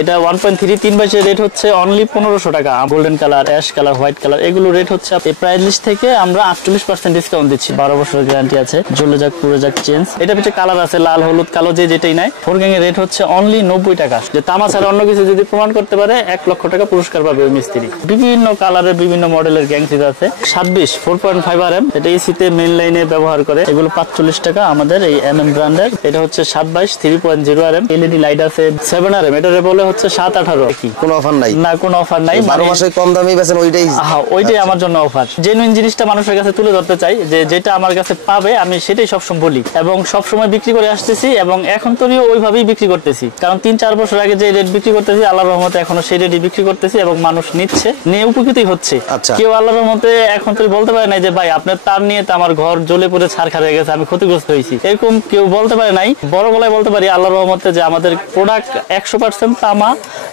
এটা 1.3 3/2 রেট হচ্ছে অনলি 1500 টাকা। Golden colour, ash colour, white colour এগুলো রেট হচ্ছে এই প্রাইস লিস্ট থেকে আমরা 48% ডিসকাউন্ট দিচ্ছি। 12 বছরের গ্যারান্টি আছে, জ্বলে যাক পুরো যাক চেঞ্জ। এটা পিছে কালার আছে লাল, হলুদ, কালো, যেটাই নাই। 4 গ্যাং এর রেট হচ্ছে অনলি 90 টাকা। যে তামা ছাড়া অন্য কিছু যদি প্রমাণ করতে পারে 1 লক্ষ টাকা পুরস্কার পাবে ওই মিস্ত্রি। বিভিন্ন কালারের বিভিন্ন মডেলের গ্যাং সিট আছে। 27 4.5 RM, এটা এসিতে মেইন লাইনে ব্যবহার করে, এগুলো 45 টাকা আমাদের এই MM ব্র্যান্ডের। এটা হচ্ছে 27 3.0 RM। এলইডি লাইট আছে 7 RM, এটা বলে হচ্ছে 7-18। কি কোনো অফার নাই? না, কোনো অফার নাই। 12 মাসে কম দামে বেচেন ওইটাই? হ্যাঁ, ওইটাই আমার জন্য অফার। জেনুইন জিনিসটা মানুষের কাছে তুলে ধরতে চাই, যে যেটা আমার কাছে পাবে আমি সেটাই সবসময় বলি এবং সবসময় বিক্রি করে আসতেছি এবং এখন তো ওইভাবেই বিক্রি করতেছি। কারণ 3-4 বছর আগে যে রেট বিক্রি করতেছি আল্লাহর রহমতে এখনো সেই রেটই বিক্রি করতেছি এবং মানুষ নিচ্ছে, নিয়ে উপকৃত হচ্ছে। কেউ আল্লাহর রহমতে এখন তো বলতে পারে নাই যে ভাই আপনার তার নিয়ে তো আমার ঘর জ্বলে পুড়ে ছারখার হয়ে গেছে, আমি ক্ষতিগ্রস্ত হয়েছি, এরকম কেউ বলতে পারে নাই। বড় গলায় বলতে পারি আল্লাহর রহমতে যে আমাদের প্রোডাক্ট 100% তামা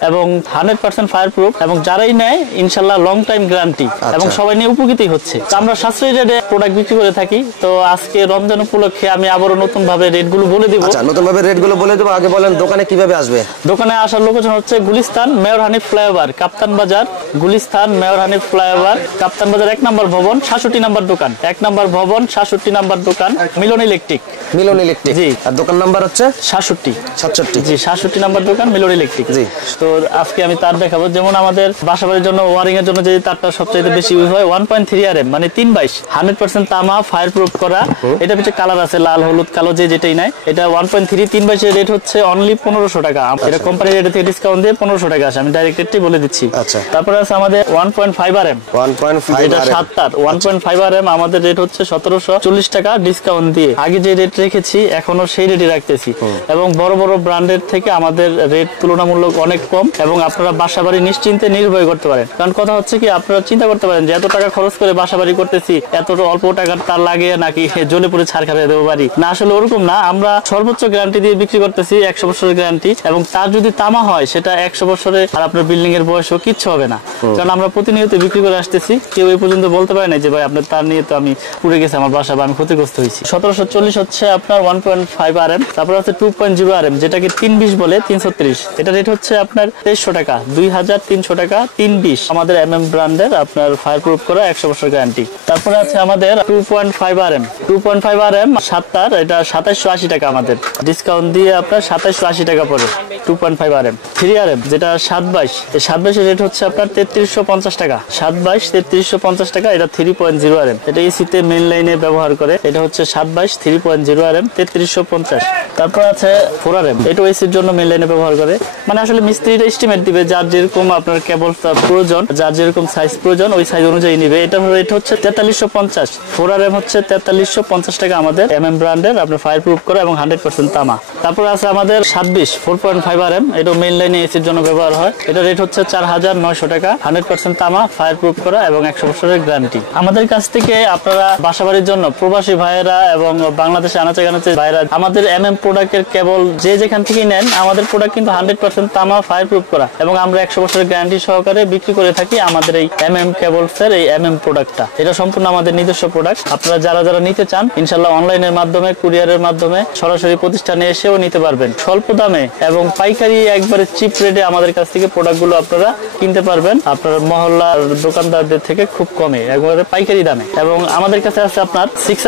এবং 100% ফায়ার প্রুফ এবং যারাই নেয় ইনশাআল্লাহ লং টাইম গ্যারান্টি এবং সবাই নিয়ে উপকৃত হচ্ছে। আমরা সাশ্রয়ী রেটে প্রোডাক্ট বিক্রি করে থাকি। তো আজকে রমজান উপলক্ষে আমি আবারো নতুন ভাবে রেটগুলো বলে দিব। আচ্ছা, নতুন ভাবে রেটগুলো বলে দেব। আগে বলেন দোকানে কিভাবে আসবে? দোকানে আসার লোকেশন হচ্ছে গুলিস্তান মেয়র হানিফ ফ্লাইওভার, কাপ্তান বাজার, গুলিস্তান মেয়র হানিফ ফ্লাইওভার, কাপ্তান বাজার 1 নম্বর ভবন, 66 নম্বর দোকান। 1 নম্বর ভবন, 66 নম্বর দোকান, মিলন ইলেকট্রিক। মিলন ইলেকট্রিক, জি। আর দোকান নাম্বার হচ্ছে 67, জি 67 নম্বর দোকান, মিলন ইলেকট্রিক, জি। তো আজকে আমি তার দেখাবো। যেমন আমাদের বাসাবাড়ির জন্য ওয়ারিং এর জন্য যে তারটা সবচেয়ে বেশি ইউজ হয় 1.3 RM, মানে 3/22, 100% তামা, ফায়ার প্রুফ করা। এটা পিছে কালার আছে লাল, হলুদ, কালো, যেটাই নাই। এটা 1.3 3/22 রেট হচ্ছে অনলি 1500 টাকা। এটা কোম্পানি রেট থেকে ডিসকাউন্ট দিয়ে 1500 টাকা আছে। আমি ডাইরেক্ট রেটই বলে দিচ্ছি। আচ্ছা, তারপরে আছে আমাদের 1.5 RM, 1.5 এটা 7 তার 1.5 RM আমাদের রেট হচ্ছে 1740 টাকা ডিসকাউন্ট দিয়ে। আগে যে রেট রেখেছি এখনো সেই রেটই রাখতেছি এবং বড় বড় ব্র্যান্ডের থেকে আমাদের রেট তুলনামূলক অনেক কম এবং আপনারা বাসাবাড়ি নিশ্চিন্তে নির্ভয় করতে পারেন। কারণ কথা হচ্ছে কি, আপনারা চিন্তা করতে পারেন যে এত টাকা খরচ করে বাসাবাড়ি করতেছি, এত অল্প টাকার তার লাগে নাকি জ্বলে পুড়ে ছারখার হয়ে দেবো বাড়ি। না, আসলে ওরকম না। আমরা সর্বোচ্চ গ্যারান্টি দিয়ে বিক্রি করতেছি, 100 বছরের গ্যারান্টি, এবং তার যদি তামা হয় সেটা 100 বছরে আর আপনার বিল্ডিং এর বয়সও কিচ্ছু হবে না। কারণ আমরা প্রতিনিয়ত বিক্রি করে আসতেছি। কেউ এই পর্যন্ত বলতে পারে না যে ভাই আপনার তার নিয়ে তো আমি পুড়ে গেছে আমার বাসা বা আমি ক্ষতিগ্রস্ত হয়েছি। 1740 হচ্ছে আপনার 1.5 RM। তারপর হচ্ছে 2.0 RM, যেটাকে 320 বলে, 330। এটা রেট হচ্ছে আপনার 2300 টাকা, 2300 টাকা, 320 আমাদের MM ব্র্যান্ডের, আপনার ফায়ার প্রুফ করা, 100 বছর গ্যারান্টি। তারপরে আছে আমাদের 2.5 RM, 2.5 RM 7 তার, এটা 2780 টাকা আমাদের ডিসকাউন্ট দিয়ে আপনার 2780 টাকা পড়ে। 2.5 RM 3 RM, যেটা 722, এই 722 এর রেট হচ্ছে আপনার 3350 টাকা, 722 3350 টাকা। এটা 3.0 RM, এটা এসিতে মেইন লাইনে ব্যবহার করে। এটা হচ্ছে 722 3.0 RM 3350। তারপর আছে 4 RM, এটা এসির জন্য মেইন লাইনে ব্যবহার করে। মানে আসলে মিস্ত্রিটা এস্টিমেট দিবে যার যেরকম আপনার কেবল প্রয়োজন, যার যেরকম সাইজ প্রয়োজন ওই সাইজ অনুযায়ী নিবে। এটা রেট হচ্ছে 4350। 4 RM হচ্ছে 4350 টাকা আমাদের MM ব্র্যান্ডের, আপনার ফায়ার প্রুফ করা এবং 100% তামা। তারপর আছে আমাদের 26 4.5 RM, এটা মেইন লাইনে এসির জন্য ব্যবহার হয়। এটা রেট হচ্ছে 4900 টাকা, 100% তামা, ফায়ার প্রুফ করা এবং 100 বছরের গ্যারান্টি। আমাদের কাছ থেকে আপনারা বাসাবাড়ির জন্য প্রবাসী ভাইয়েরা এবং বাংলাদেশে আনাচে কানাচে ভাইয়েরা আমাদের MM প্রোডাক্টের কেবল যে যেখান থেকে নেন, আমাদের প্রোডাক্ট কিন্তু 100% তামা, ফায়ার প্রুফ করা এবং আমরা 100 বছরের গ্যারান্টি সহকারে বিক্রি করে থাকি আমাদের এই MM কেবলসের এই MM প্রোডাক্টটা। এটা সম্পূর্ণ আমাদের নিজস্ব প্রোডাক্ট। আপনারা যারা যারা নিতে চান ইনশাআল্লাহ অনলাইনের মাধ্যমে, কুরিয়ারের মাধ্যমে, সরাসরি প্রতিষ্ঠানে এসেও নিতে পারবেন স্বল্প দামে এবং পাইকারি একবারে চিপ রেটে আমাদের কাছ থেকে প্রোডাক্টগুলো আপনারা কিনতে পারবেন আপনার মহল্লার দোকানদারদের থেকে খুব কমে, একবারে পাইকারি দামে। এবং আমাদের কাছে আছে আপনার 6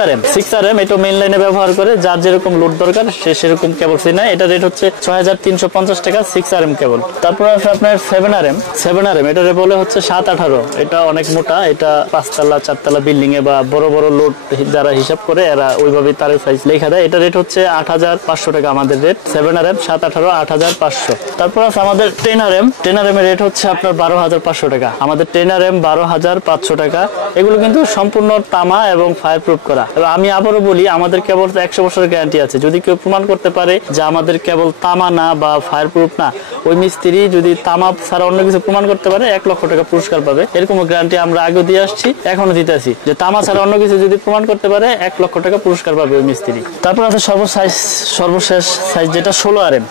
RM, এটা মেইন লাইনে ব্যবহার করে, যার যেরকম লোড দরকার সে সেরকম কেবল সে নেয়। এটা রেট হচ্ছে 6350 টাকা 6 RM কেবল। তারপর আছে আপনার 7 RM, এটা বলে হচ্ছে 7-18। এটা অনেক মোটা, এটা 5 তলা 4 তলা বিল্ডিং এ বা বড় বড় লোড যারা হিসাব করে এরা ওইভাবে তারের সাইজ লেখা দেয়। এটা রেট হচ্ছে 8500 টাকা আমাদের রেট। 7 RM 7-18 8500। তারপর আছে আমাদের 10 RM, এর রেট হচ্ছে আপনার 12500 টাকা। আমাদের 10 RM 12500 টাকা। এগুলো কিন্তু সম্পূর্ণ তামা এবং ফায়ার প্রুফ করা। এবং আমি আবারও বলি আমাদের কেবল 100 বছরের গ্যারান্টি আছে। যদি কেউ প্রমাণ করতে পারে যে আমাদের কেবল তামা না বা ফায়ার প্রুফ না, ওই মিস্ত্রি যদি তামা ছাড়া অন্য কিছু প্রমাণ করতে পারে 1 লক্ষ টাকা পুরস্কার পাবে। এরকম গ্যারান্টি আমরা আগেও দিয়ে আসছি, এখনো দিতে আসি, যে তামা ছাড়া অন্য কিছু যদি প্রমাণ করতে পারে 1 লক্ষ টাকা পুরস্কার পাবে ওই মিস্ত্রি। তারপর আছে সর্বশেষ সাইজ যেটা 16 RM,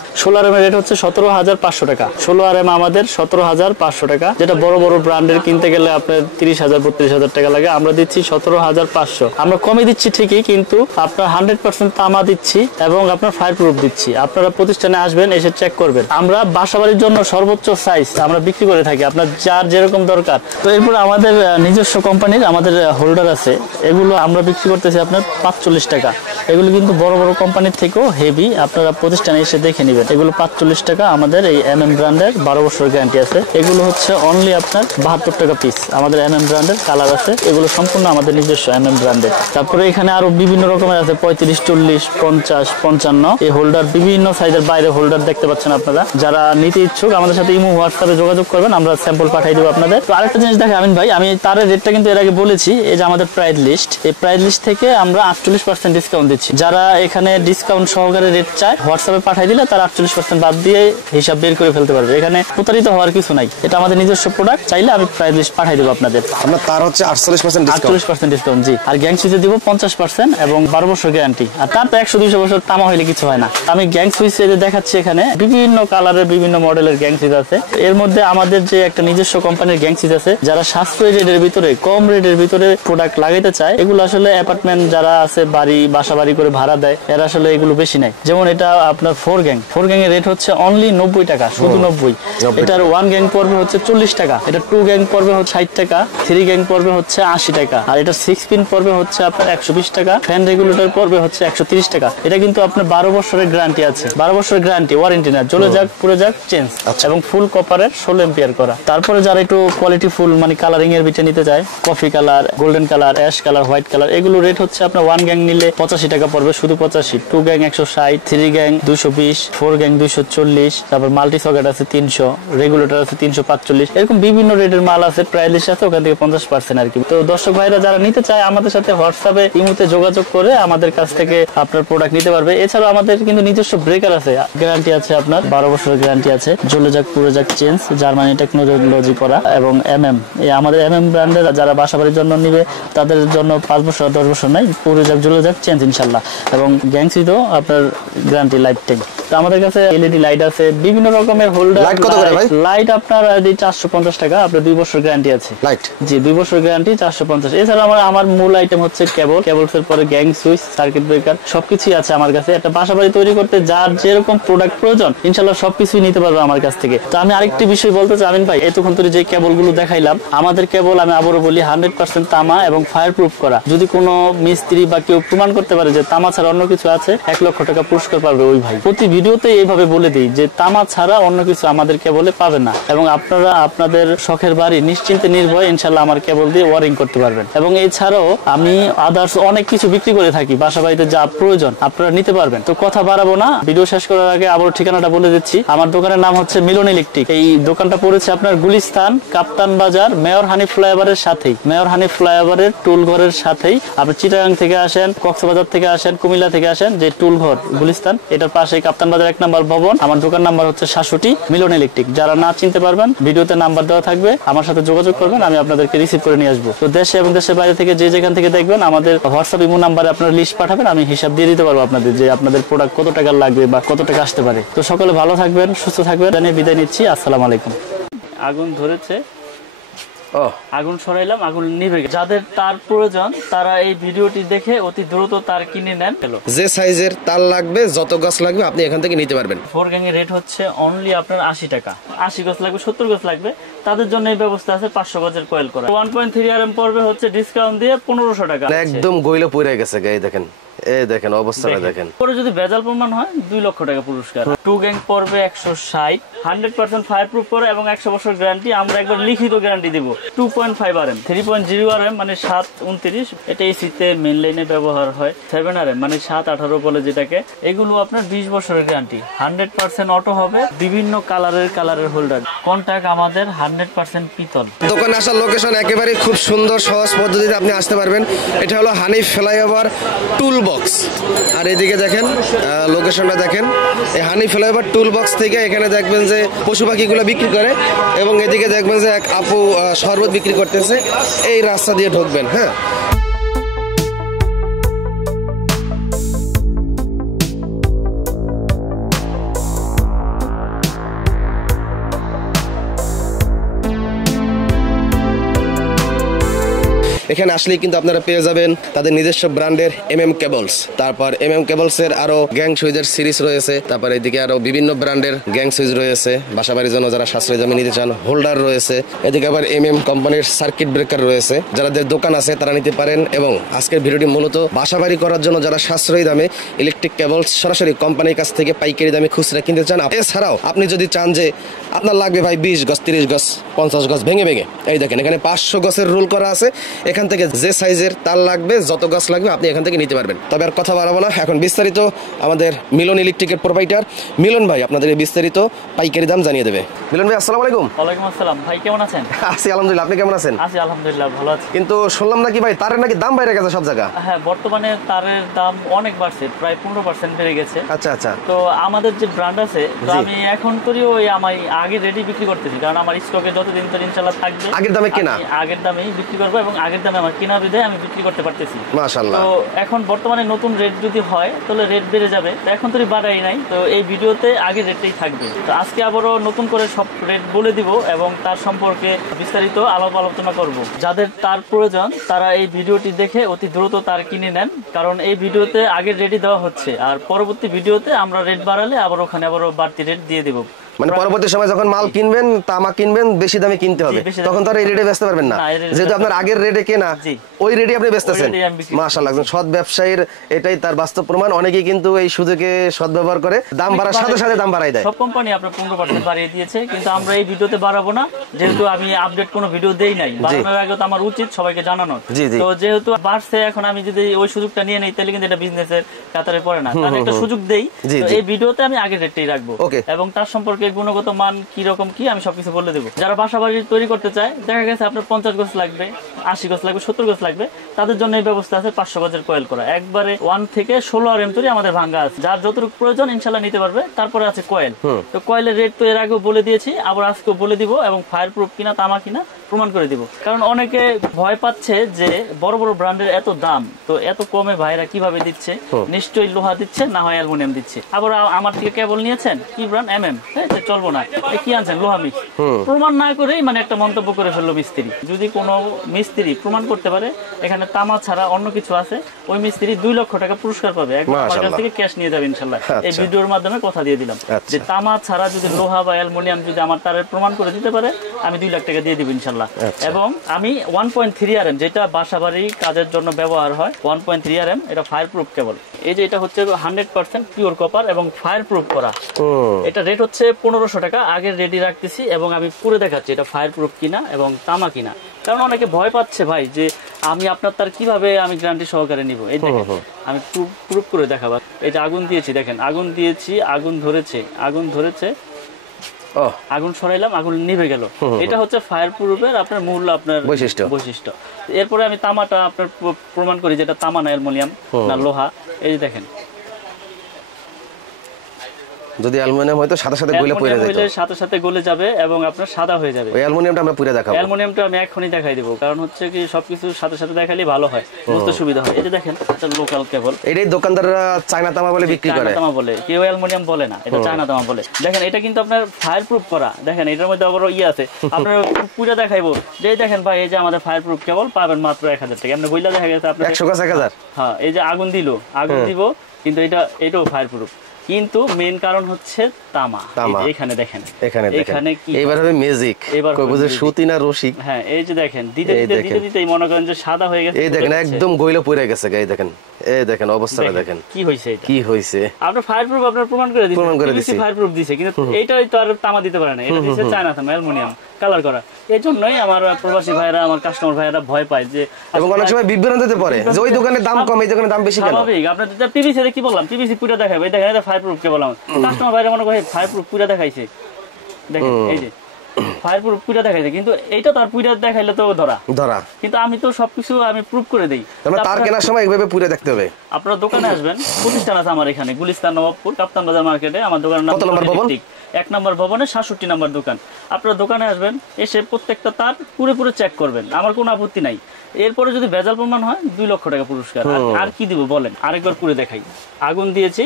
এর রেট হচ্ছে 17500 টাকা। 16 RM আমাদের 17500 টাকা, যেটা বড় বড় ব্র্যান্ডের কিনতে গেলে আপনার 30000 32000 টাকা লাগে। আমরা দিচ্ছি 17500। আমরা কমে দিচ্ছি ঠিকই, কিন্তু আপনার 100% তামা দিচ্ছি এবং আপনার ফায়ার প্রুফ দিচ্ছি। আপনারা প্রতিষ্ঠানে আসবেন, এসে চেক করবেন। আমরা আমরা বাসাবাড়ির জন্য সর্বোচ্চ সাইজ আমরা বিক্রি করে থাকি, আপনার যার যেরকম দরকার। তো এরপর আমাদের নিজস্ব কোম্পানির আমাদের হোল্ডার আছে, এগুলো আমরা বিক্রি করতেছি আপনার 45 টাকা। এগুলো কিন্তু বড় বড় কোম্পানির থেকেও হেভি, আপনারা প্রতিষ্ঠানে এসে দেখে নেবেন। এগুলো 45 টাকা। আমাদের এই MM ব্র্যান্ডের 12 বছর গ্যারান্টি আছে। এগুলো হচ্ছে অনলি আপনার 72 টাকা পিস। আমাদের MM ব্র্যান্ডের কালার আছে, এগুলো সম্পূর্ণ আমাদের নিজস্ব MM ব্র্যান্ডের। তারপরে এখানে আরো বিভিন্ন রকমের আছে, 35, 40, 50, 55 এই হোল্ডার, বিভিন্ন সাইজের বাইরে হোল্ডার দেখতে পাচ্ছেন আপনারা। যারা নিতে ইচ্ছুক আমাদের সাথে ইমো হোয়াটসঅ্যাপে যোগাযোগ করবেন, আমরা স্যাম্পল পাঠিয়ে দেবো আপনাদের। তো আরেকটা জিনিস দেখেন আমিন ভাই, আমি তার রেটটা কিন্তু এর আগে বলেছি, এই যে আমাদের প্রাইস লিস্ট, এই প্রাইস লিস্ট থেকে আমরা 48% ডিসকাউন্ট দিচ্ছি। যারা এখানে ডিসকাউন্ট সহকারে রেট চায় হোয়াটসঅ্যাপে পাঠিয়ে দিলে তারা 48% বাদ দিয়ে হিসাব বের করে ফেলতে পারবে। এখানে প্রতারিত হওয়ার কিছু নাই, এটা আমাদের নিজস্ব প্রোডাক্ট। চাইলে আমি প্রাইস লিস্ট পাঠিয়ে দেবো আপনাদের। আমরা তার হচ্ছে 48% ডিসকাউন্ট জি। আর গ্যাং সুইচে দিব 50% এবং 12 বছর গ্যারান্টি। আর তার তো 100-200 বছর তামা হইলে কিছু হয় না। আমি গ্যাং সুইচ দেখাচ্ছি, এখানে বিভিন্ন কালারের বিভিন্ন মডেলের গ্যাং সুইচ আছে। এর মধ্যে আমাদের যে একটা নিজস্ব কোম্পানির গ্যাং সুইচ আছে, যারা সাশ্রয়ী রেটের ভিতরে, কম রেটের ভিতরে প্রোডাক্ট লাগাইতে চায়, এগুলো আসলে অ্যাপার্টমেন্ট যারা আছে, বাসা বাড়ি করে ভাড়া দেয়, এরা আসলে এগুলো বেশি নেয়। যেমন এটা আপনার 4 গ্যাং এর রেট হচ্ছে অনলি 90 টাকা, শুধু 90। এটার 1 গ্যাং পড়বে হচ্ছে 40 টাকা, এটা 2 গ্যাং পড়বে হচ্ছে 60 টাকা, 3 গ্যাং পড়বে হচ্ছে 80 টাকা, আর এটা 6 পিন পড়বে হচ্ছে আপনার 120 টাকা, ফ্যান রেগুলেটর পড়বে হচ্ছে 130 টাকা। এটা কিন্তু আপনার 12 বছরের গ্যারান্টি আছে, 12 বছরের গ্যারান্টি, ওয়ারেন্টি না, জ্বলে যাক পুড়ে যাক চেঞ্জ, এবং ফুল কপারের 16 এম্পিয়ার করা। তারপরে যারা একটু কোয়ালিটি ফুল মানে কালারিং এর ভিতরে নিতে চায়, coffee colour, golden colour, ash colour, white colour, এগুলো রেট হচ্ছে আপনার 1 গ্যাং নিলে 85 টাকা পড়বে, শুধু 85, 2 গ্যাং 160, 3 গ্যাং 220, 4 গ্যাং 240, তারপর মাল্টি সকেট আছে 300, রেগুলেটর আছে 345, এরকম বিভিন্ন রেটের মাল আছে। প্রাইস লিস্ট আছে, ওখান থেকে 50% আর কি। তো দর্শক ভাইরা যারা নিতে চায় আমাদের সাথে হোয়াটসঅ্যাপে ইমোতে যোগাযোগ করে আমাদের কাছ থেকে আপনার প্রোডাক্ট নিতে পারবে। এছাড়াও আমাদের কিন্তু নিজস্ব ব্রেকার আছে, গ্যারান্টি আছে আপনার 12 বছরের গ্যারান্টি আছে, জ্বলে যাক পুড়ে যাক চেঞ্জ, জার্মানি টেকনোলজি করা, এবং MM এই আমাদের MM ব্র্যান্ডের যারা বাসাবাড়ির জন্য নিবে তাদের জন্য 5 বছর 10 বছর নাই, পুড়ে যাক জ্বলে যাক চেঞ্জ ইনশাল্লাহ। এবং গ্যাংসিতেও আপনার গ্যারান্টি লাইফ টাইম। তো আমাদের কাছে LED লাইট আছে, বিভিন্ন রকমের হোল্ডার। লাইট কত করে ভাই? লাইট আপনার 450 টাকা, আপনার 2 বছর গ্যারান্টি আছে। লাইট জি, 2 বছর গ্যারান্টি 450। এছাড়া আমার মূল আইটেম হচ্ছে কেবলস এর পরে গ্যাং সুইচ, সার্কিট ব্রেকার, সবকিছুই আছে আমার কাছে। একটা বাসাবাড়ি তৈরি করতে যার যেরকম প্রোডাক্ট প্রয়োজন ইনশাআল্লাহ সবকিছুই নিতে পারবে আমার কাছ থেকে। তো আমি আরেকটি বিষয় বলতে চাই আমিন ভাই, এতক্ষণ ধরে যে কেবলগুলো দেখাইলাম, আমাদের কেবল আমি আবারও বলি 100% তামা এবং ফায়ার প্রুফ করা। যদি কোনো মিস্ত্রি বা কেউ প্রমাণ করতে পারে যে তামা ছাড়া অন্য কিছু আছে, 1 লক্ষ টাকা পুরস্কার পাবে ওই ভাই। প্রতি ভিডিওতে এইভাবে বলে দিই যে তামা ছাড়া অন্য কিছু আমাদের কেবলে পাবে না, এবং আপনারা আপনাদের শখের বাড়ি নিশ্চিন্তে নির্ভয়ে ইনশাআল্লাহ আমার কেবল দিয়ে ওয়ারিং করতে পারবেন। এবং এছাড়াও আমি আদার্স অনেক কিছু বিক্রি করে থাকি, বাসা বাড়িতে যা প্রয়োজন আপনারা নিতে পারবেন। তো কথা বাড়াবো না, ভিডিও শেষ করার আগে আবার ঠিকানাটা বলে দিচ্ছি। আমার দোকানের নাম হচ্ছে মিলন ইলেকট্রিক। এই দোকানটা পড়েছে আপনার গুলিস্তান, কাপ্তান বাজার, মেয়র হানিফ ফ্লাইওভারের সাথেই, মেয়র হানিফ ফ্লাইওভারের টুল ঘরের সাথেই। আপনি চিটাগাং থেকে আসেন, কক্সবাজার থেকে আসেন, কুমিল্লা থেকে আসেন, যে টুল ঘর গুলিস্তান, এটার পাশে কাপ্তান বাজার 1 নম্বর ভবন। আমার দোকান নাম্বার হচ্ছে 67 মিলন ইলেকট্রিক। যারা না চিনতে পারবেন ভিডিওতে নাম্বার দেওয়া থাকবে, আমার সাথে যোগাযোগ করবেন, আমি আপনাদেরকে রিসিভ করে নিয়ে আসবো। তো দেশে এবং দেশের বাইরে থেকে যে যেখান থেকে দেখবেন আমাদের হোয়াটসঅ্যাপ ইমো নাম্বারে আপনার লিস্ট পাঠাবেন, আমি হিসাব দিয়ে দিতে পারবো আপনাদের যে আপনাদের প্রোডাক্ট কত টাকা লাগবে বা কত টাকা আসতে পারে। তো সকলে ভালো থাকবেন, সুস্থ থাকবেন, জানিয়ে বিদায় নিচ্ছি। আসসালামু আলাইকুম। আগুন ধরেছে, আগুন সরাইলাম, আগুন নিভে গেছে। যাদের তার প্রয়োজন তারা এই ভিডিওটি দেখে অতি দ্রুত তার কিনে নেন। যে সাইজের তার লাগবে, যত গাছ লাগবে আপনি এখান থেকে নিতে পারবেন। 4 গ্যাং এর রেট হচ্ছে অনলি আপনার 80 টাকা। 80 গাছ লাগবে, 70 গাছ লাগবে, তাদের জন্য এই ব্যবস্থা আছে 500 গজের কয়েল করা। 1.3 RM পড়বে হচ্ছে ডিসকাউন্ট দিয়ে 1500 টাকা। একদম গইলে পড়ে গেছে গায়ে, দেখেন এই দেখেন অবস্থাটা দেখেন। পরে যদি ভেজাল প্রমাণ হয় 2 লক্ষ টাকা পুরস্কার। 2 গ্যাং পড়বে 160, 100% ফায়ার প্রুফ করে এবং 100 বছর গ্যারান্টি। আমরা একবার লিখিত গ্যারান্টি দেব। 2.5 RM, 3.0 RM মানে 729, এটা এসিতে মেইন লাইনে ব্যবহার হয়। 7 RM মানে 718 বলে যেটাকে, এগুলো আপনার 20 বছরের গ্যারান্টি। 100% অটো হবে, বিভিন্ন কালারের হোল্ডার। কন্টাক্ট আমাদের 100% পিতল। দোকানে আসার লোকেশন একেবারে খুব সুন্দর, সহজ পদ্ধতিতে আপনি আসতে পারবেন। এটা হলো হানিফ ফ্লাইওভার টুল বক্স। আর এদিকে দেখেন লোকেশনটা দেখেন, এই হানিফ ফ্লাইওভার টুল বক্স থেকে এখানে দেখবেন যে পশু পাখিগুলো বিক্রি করে, এবং এদিকে দেখবেন যে এক আপু শরবত বিক্রি করতেছে। এই রাস্তা দিয়ে ঢুকবেন। হ্যাঁ, এখানে আসলেই কিন্তু আপনারা পেয়ে যাবেন তাদের নিজস্ব ব্র্যান্ডের MM কেবলস। তারপর MM কেবলস এর আরো গ্যাং সুইচের সিরিজ রয়েছে। তারপর এদিকে আরো বিভিন্ন ব্র্যান্ডের গ্যাং সুইচ রয়েছে, বাসাবাড়ির জন্য যারা সাশ্রয়ী দামে নিতে চান হোল্ডার রয়েছে। এদিকে আবার MM কোম্পানির সার্কিট ব্রেকার রয়েছে, যাদের দোকান আছে তারা নিতে পারেন। এবং আজকের ভিডিওটি মূলত বাসাবাড়ি করার জন্য যারা সাশ্রয়ী দামে ইলেকট্রিক কেবলস সরাসরি কোম্পানির কাছ থেকে পাইকারি দামে খুচরা কিনতে চান। এছাড়াও আপনি যদি চান যে আপনার লাগবে ভাই 20 গজ 30 গজ 50 গজ ভেঙে ভেঙে, এই দেখেন এখানে 500 গজের রুল করা আছে। এখান থেকে যে সাইজের তার লাগবে, যত গজ লাগবে আপনি এখান থেকে নিতে পারবেন। তবে আর কথা বাড়াবো না, এখন বিস্তারিত আমাদের মিলন ইলেকট্রিকের প্রোভাইডার মিলন ভাই আপনাদের এই বিস্তারিত পাইকারি দাম জানিয়ে দেবে। মিলন ভাই আসসালামু আলাইকুম। ওয়ালাইকুম আসসালাম ভাই, কেমন আছেন? আছি আলহামদুলিল্লাহ, আপনি কেমন আছেন? আছি আলহামদুলিল্লাহ, ভালো আছি। কিন্তু শুনলাম নাকি ভাই তারের নাকি দাম বাইরে গেছে সব জায়গা? হ্যাঁ, বর্তমানে তারের দাম অনেক বাড়ছে, প্রায় 15% বেড়ে গেছে। আচ্ছা আচ্ছা। তো আমাদের যে ব্র্যান্ড আছে, তো আমি এখন করিও ওই আমি আগে রেডি বিক্রি করতেছি, কারণ আমার স্টকে যতদিন তো ইনশাআল্লাহ থাকবে আগের দামে কেনা, আমি আগের দামেই বিক্রি করবো এবং আগের দামে আমার কেনা বিধে আমি বিক্রি করতে পারতেছি। মাশাআল্লাহ। তো এখন বর্তমানে নতুন রেট যদি হয় তাহলে রেট বেড়ে যাবে, তো এখন তো বাড়াই নাই, তো এই ভিডিওতে আগের রেটটাই থাকবে। তো আজকে আবারও নতুন করে সব রেট বলে দিব এবং তার সম্পর্কে বিস্তারিত আলোচনা করব। যাদের তার প্রয়োজন তারা এই ভিডিওটি দেখে অতি দ্রুত তার কিনে নেন, কারণ এই ভিডিওতে আগের রেটই দেওয়া হচ্ছে, আর পরবর্তী ভিডিওতে আমরা রেট বাড়ালে আবার ওখানে আবারও বাড়তি রেট দিয়ে দেবো। মানে পরবর্তী সময় যখন মাল কিনবেন, তামা কিনবেন, বেশি দামে কিনতে হবে, তখন তো আর এই রেটে বেচতে পারবেন না, যেহেতু আপনার আগের রেটে কেনা ওই রেটে আপনি বেচতেছেন। মাশাআল্লাহ, একজন সৎ ব্যবসায়ীর এটাই তার বাস্তব প্রমাণ। অনেকেই কিন্তু এই সুযোগে সদ্ব্যবহার করে, দাম বাড়ার সাথে সাথে দাম বাড়াই দেয়। সব কোম্পানি আপনার 15% বাড়িয়ে দিয়েছে, কিন্তু আমরা এই ভিডিওতে বাড়াবো না, যেহেতু আমি আপডেট কোনো ভিডিও দেই নাই। বাড়ানোর আগে তো আমার উচিত সবাইকে জানানো। তো যেহেতু বাড়ছে, এখন আমি যদি ওই সুযোগটা নিয়ে নেই তাহলে কিন্তু এটা বিজনেসের কাতারে পড়ে না, কারণ একটা সুযোগ দেই। তো এই ভিডিওতে আমি আগের রেটটাই রাখবো এবং তার সম্পর্কে গুণগত মান কি রকম কি আমি সবকিছু বলে দেবো। যারা বাসা বাড়ি তৈরি করতে চায়, দেখা গেছে আপনার 50 গজ লাগবে, 80 গজ লাগবে, 70 গজ লাগবে, তাদের জন্য এই ব্যবস্থা আছে 500 গজের কয়েল করা, একবারে 1 থেকে 16 RM তৈরি আমাদের ভাঙ্গা আছে। যার যতটুকু প্রয়োজন ইনশাল্লাহ নিতে পারবে। তারপরে আছে কয়েল। তো কয়েলের রেট তো এর আগেও বলে দিয়েছি, আবার আজকেও বলে দিব, এবং ফায়ার প্রুফ কিনা তামা কিনা প্রমাণ করে দিব। কারণ অনেকে ভয় পাচ্ছে যে বড় বড় ব্র্যান্ডের এত দাম, তো এত কমে ভাইরা কিভাবে দিচ্ছে, নিশ্চয়ই লোহা দিচ্ছে, না হয় অ্যালুমিনিয়াম দিচ্ছে। আবার আমার থেকে কেবল নিয়েছেন কি ব্র্যান্ড MM, চলবো না, কি আনছেন লোহা মিক্স, প্রমাণ না করেই মানে একটা মন্তব্য করে ফেললো মিস্ত্রি। যদি কোনো মিস্ত্রি প্রমাণ করতে পারে এখানে তামা ছাড়া অন্য কিছু আছে, ওই মিস্ত্রি 2 লক্ষ টাকা পুরস্কার পাবে, একদম আমার কাছ থেকে ক্যাশ নিয়ে যাবে ইনশাল্লাহ। এই ভিডিওর মাধ্যমে কথা দিয়ে দিলাম যে তামা ছাড়া যদি লোহা বা অ্যালুমিনিয়াম যদি আমার তারের প্রমাণ করে দিতে পারে, আমি 2 লাখ টাকা দিয়ে দিব ইনশাল্লাহ। এবং আমি 1.3 RM, যেটা বাসাবাড়ি কাজের জন্য ব্যবহার হয়, 1.3 RM, এটা ফায়ার প্রুফ কেবল। এই যে এটা হচ্ছে 100% পিওর কপার এবং ফায়ার প্রুফ করা। এটা রেট হচ্ছে 1500 টাকা, আগের রেডি রাখতেছি এবং আমি পুরো দেখাচ্ছি এটা ফায়ার প্রুফ কিনা এবং তামা কিনা। কারণ অনেকে ভয় পাচ্ছে ভাই যে আমি আপনার তার কিভাবে আমি গ্যারান্টি সহকারে নিব। এই দেখেন আমি প্রুফ করে দেখাবো। এটা আগুন দিয়েছি, দেখেন আগুন দিয়েছি, আগুন ধরেছে, আগুন সরাইলাম, আগুন নিভে গেল। এটা হচ্ছে ফায়ার প্রুফের আপনার মূল আপনার বৈশিষ্ট্য। এরপরে আমি তামাটা আপনার প্রমাণ করি যেটা তামা না অ্যালুমিনিয়াম না লোহা। এই যে দেখেন, যদি অ্যালুমিনিয়াম হয়তো সাথে সাথে গলে পড়ে যাবে, সাথে সাথে গলে যাবে এবং আপনার সাদা হয়ে যাবে। ওই অ্যালুমিনিয়ামটা আমরা পুরো দেখাবো। অ্যালুমিনিয়ামটা আমি এখনই দেখাই দেব, কারণ হচ্ছে কি সবকিছু সাথে সাথে দেখালে ভালো হয়, বুঝতে সুবিধা হয়। এই যে দেখেন এটা লোকাল কেবল, এটাই দোকানদাররা চায়না তামা বলে বিক্রি করে, চায়না তামা বলে, কেউ অ্যালুমিনিয়াম বলে না, এটা চায়না তামা বলে। দেখেন এটা কিন্তু আপনার ফায়ার প্রুফ করা, দেখেন এটার মধ্যে আবার আছে, আপনার পুরো দেখাইবো যে দেখেন ভাই এই যে আমাদের ফায়ার প্রুফ কেবল পাবেন মাত্র 1000 টাকা। আপনি বইলা দেখা গেছে আপনার 100 গাছ 1000। হ্যাঁ, এই যে আগুন দিব, কিন্তু এটাও ফায়ার প্রুফ, কিন্তু মেইন কারণ হচ্ছে তামা। এখানে দেখেন, এখানে কি এবার হবে ম্যাজিক, কই বুঝে সুতি না রশি। হ্যাঁ, এই যে দেখেন দিতে দিতেই মনে করেন যে সাদা হয়ে গেছে। এই দেখেন একদম গইলা পড়ে গেছে, এই দেখেন, এই দেখেন অবস্থাটা দেখেন কি হইছে। এটা কি হইছে, আপনার ফায়ার প্রুফ আপনার প্রমাণ করে দিয়েছে, ফায়ার প্রুফ দিয়েছে, কিন্তু এইটাই তো আর তামা দিতে পারে না, এটা দিয়েছে চায়না তামা অ্যালুমিনিয়াম কালার করা। এই জন্যই আমার প্রবাসী ভাইরা, আমার কাস্টমার ভাইরা ভয় পায় যে, এবং অনেক সময় বিভ্রান্তিতে পড়ে যে ওই দোকানে দাম কম, এই দোকানে দাম বেশি কেন। স্বাভাবিক, আপনার যেটা পিভিসি কি বললাম, পিভিসি পুরো দেখাবে, এই দেখেন এটা ফায়ার প্রুফ কে বললাম, কাস্টমার ভাইরা মনে করে ফায়ার প্রুফ পুরো দেখাইছে, দেখেন এই যে ফায়ার প্রুফ পুরো দেখাইছে, কিন্তু এইটা তার পুরো দেখাইলে তো ধরা, কিন্তু আমি তো সবকিছু আমি প্রুফ করে দেই। তার কেনার সময় এইভাবে পুরো দেখতে হবে। আপনারা দোকানে আসবেন, প্রতিষ্ঠান আছে আমার এখানে গুলিস্তান নবাবপুর কাপ্তান বাজার মার্কেটে, আমার দোকানের নাম 1 নম্বর ভবনে 67 নম্বর দোকান। আপনারা দোকানে আসবেন, এসে প্রত্যেকটা তার পুরো চেক করবেন, আমার কোনো আপত্তি নাই। এরপরে যদি ভেজাল প্রমাণ হয় 2 লক্ষ টাকা পুরস্কার। আর কি দিব বলেন, আরেকবার পুরো দেখাই। আগুন দিয়েছি,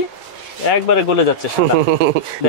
একবারে গলে যাচ্ছে সাদা।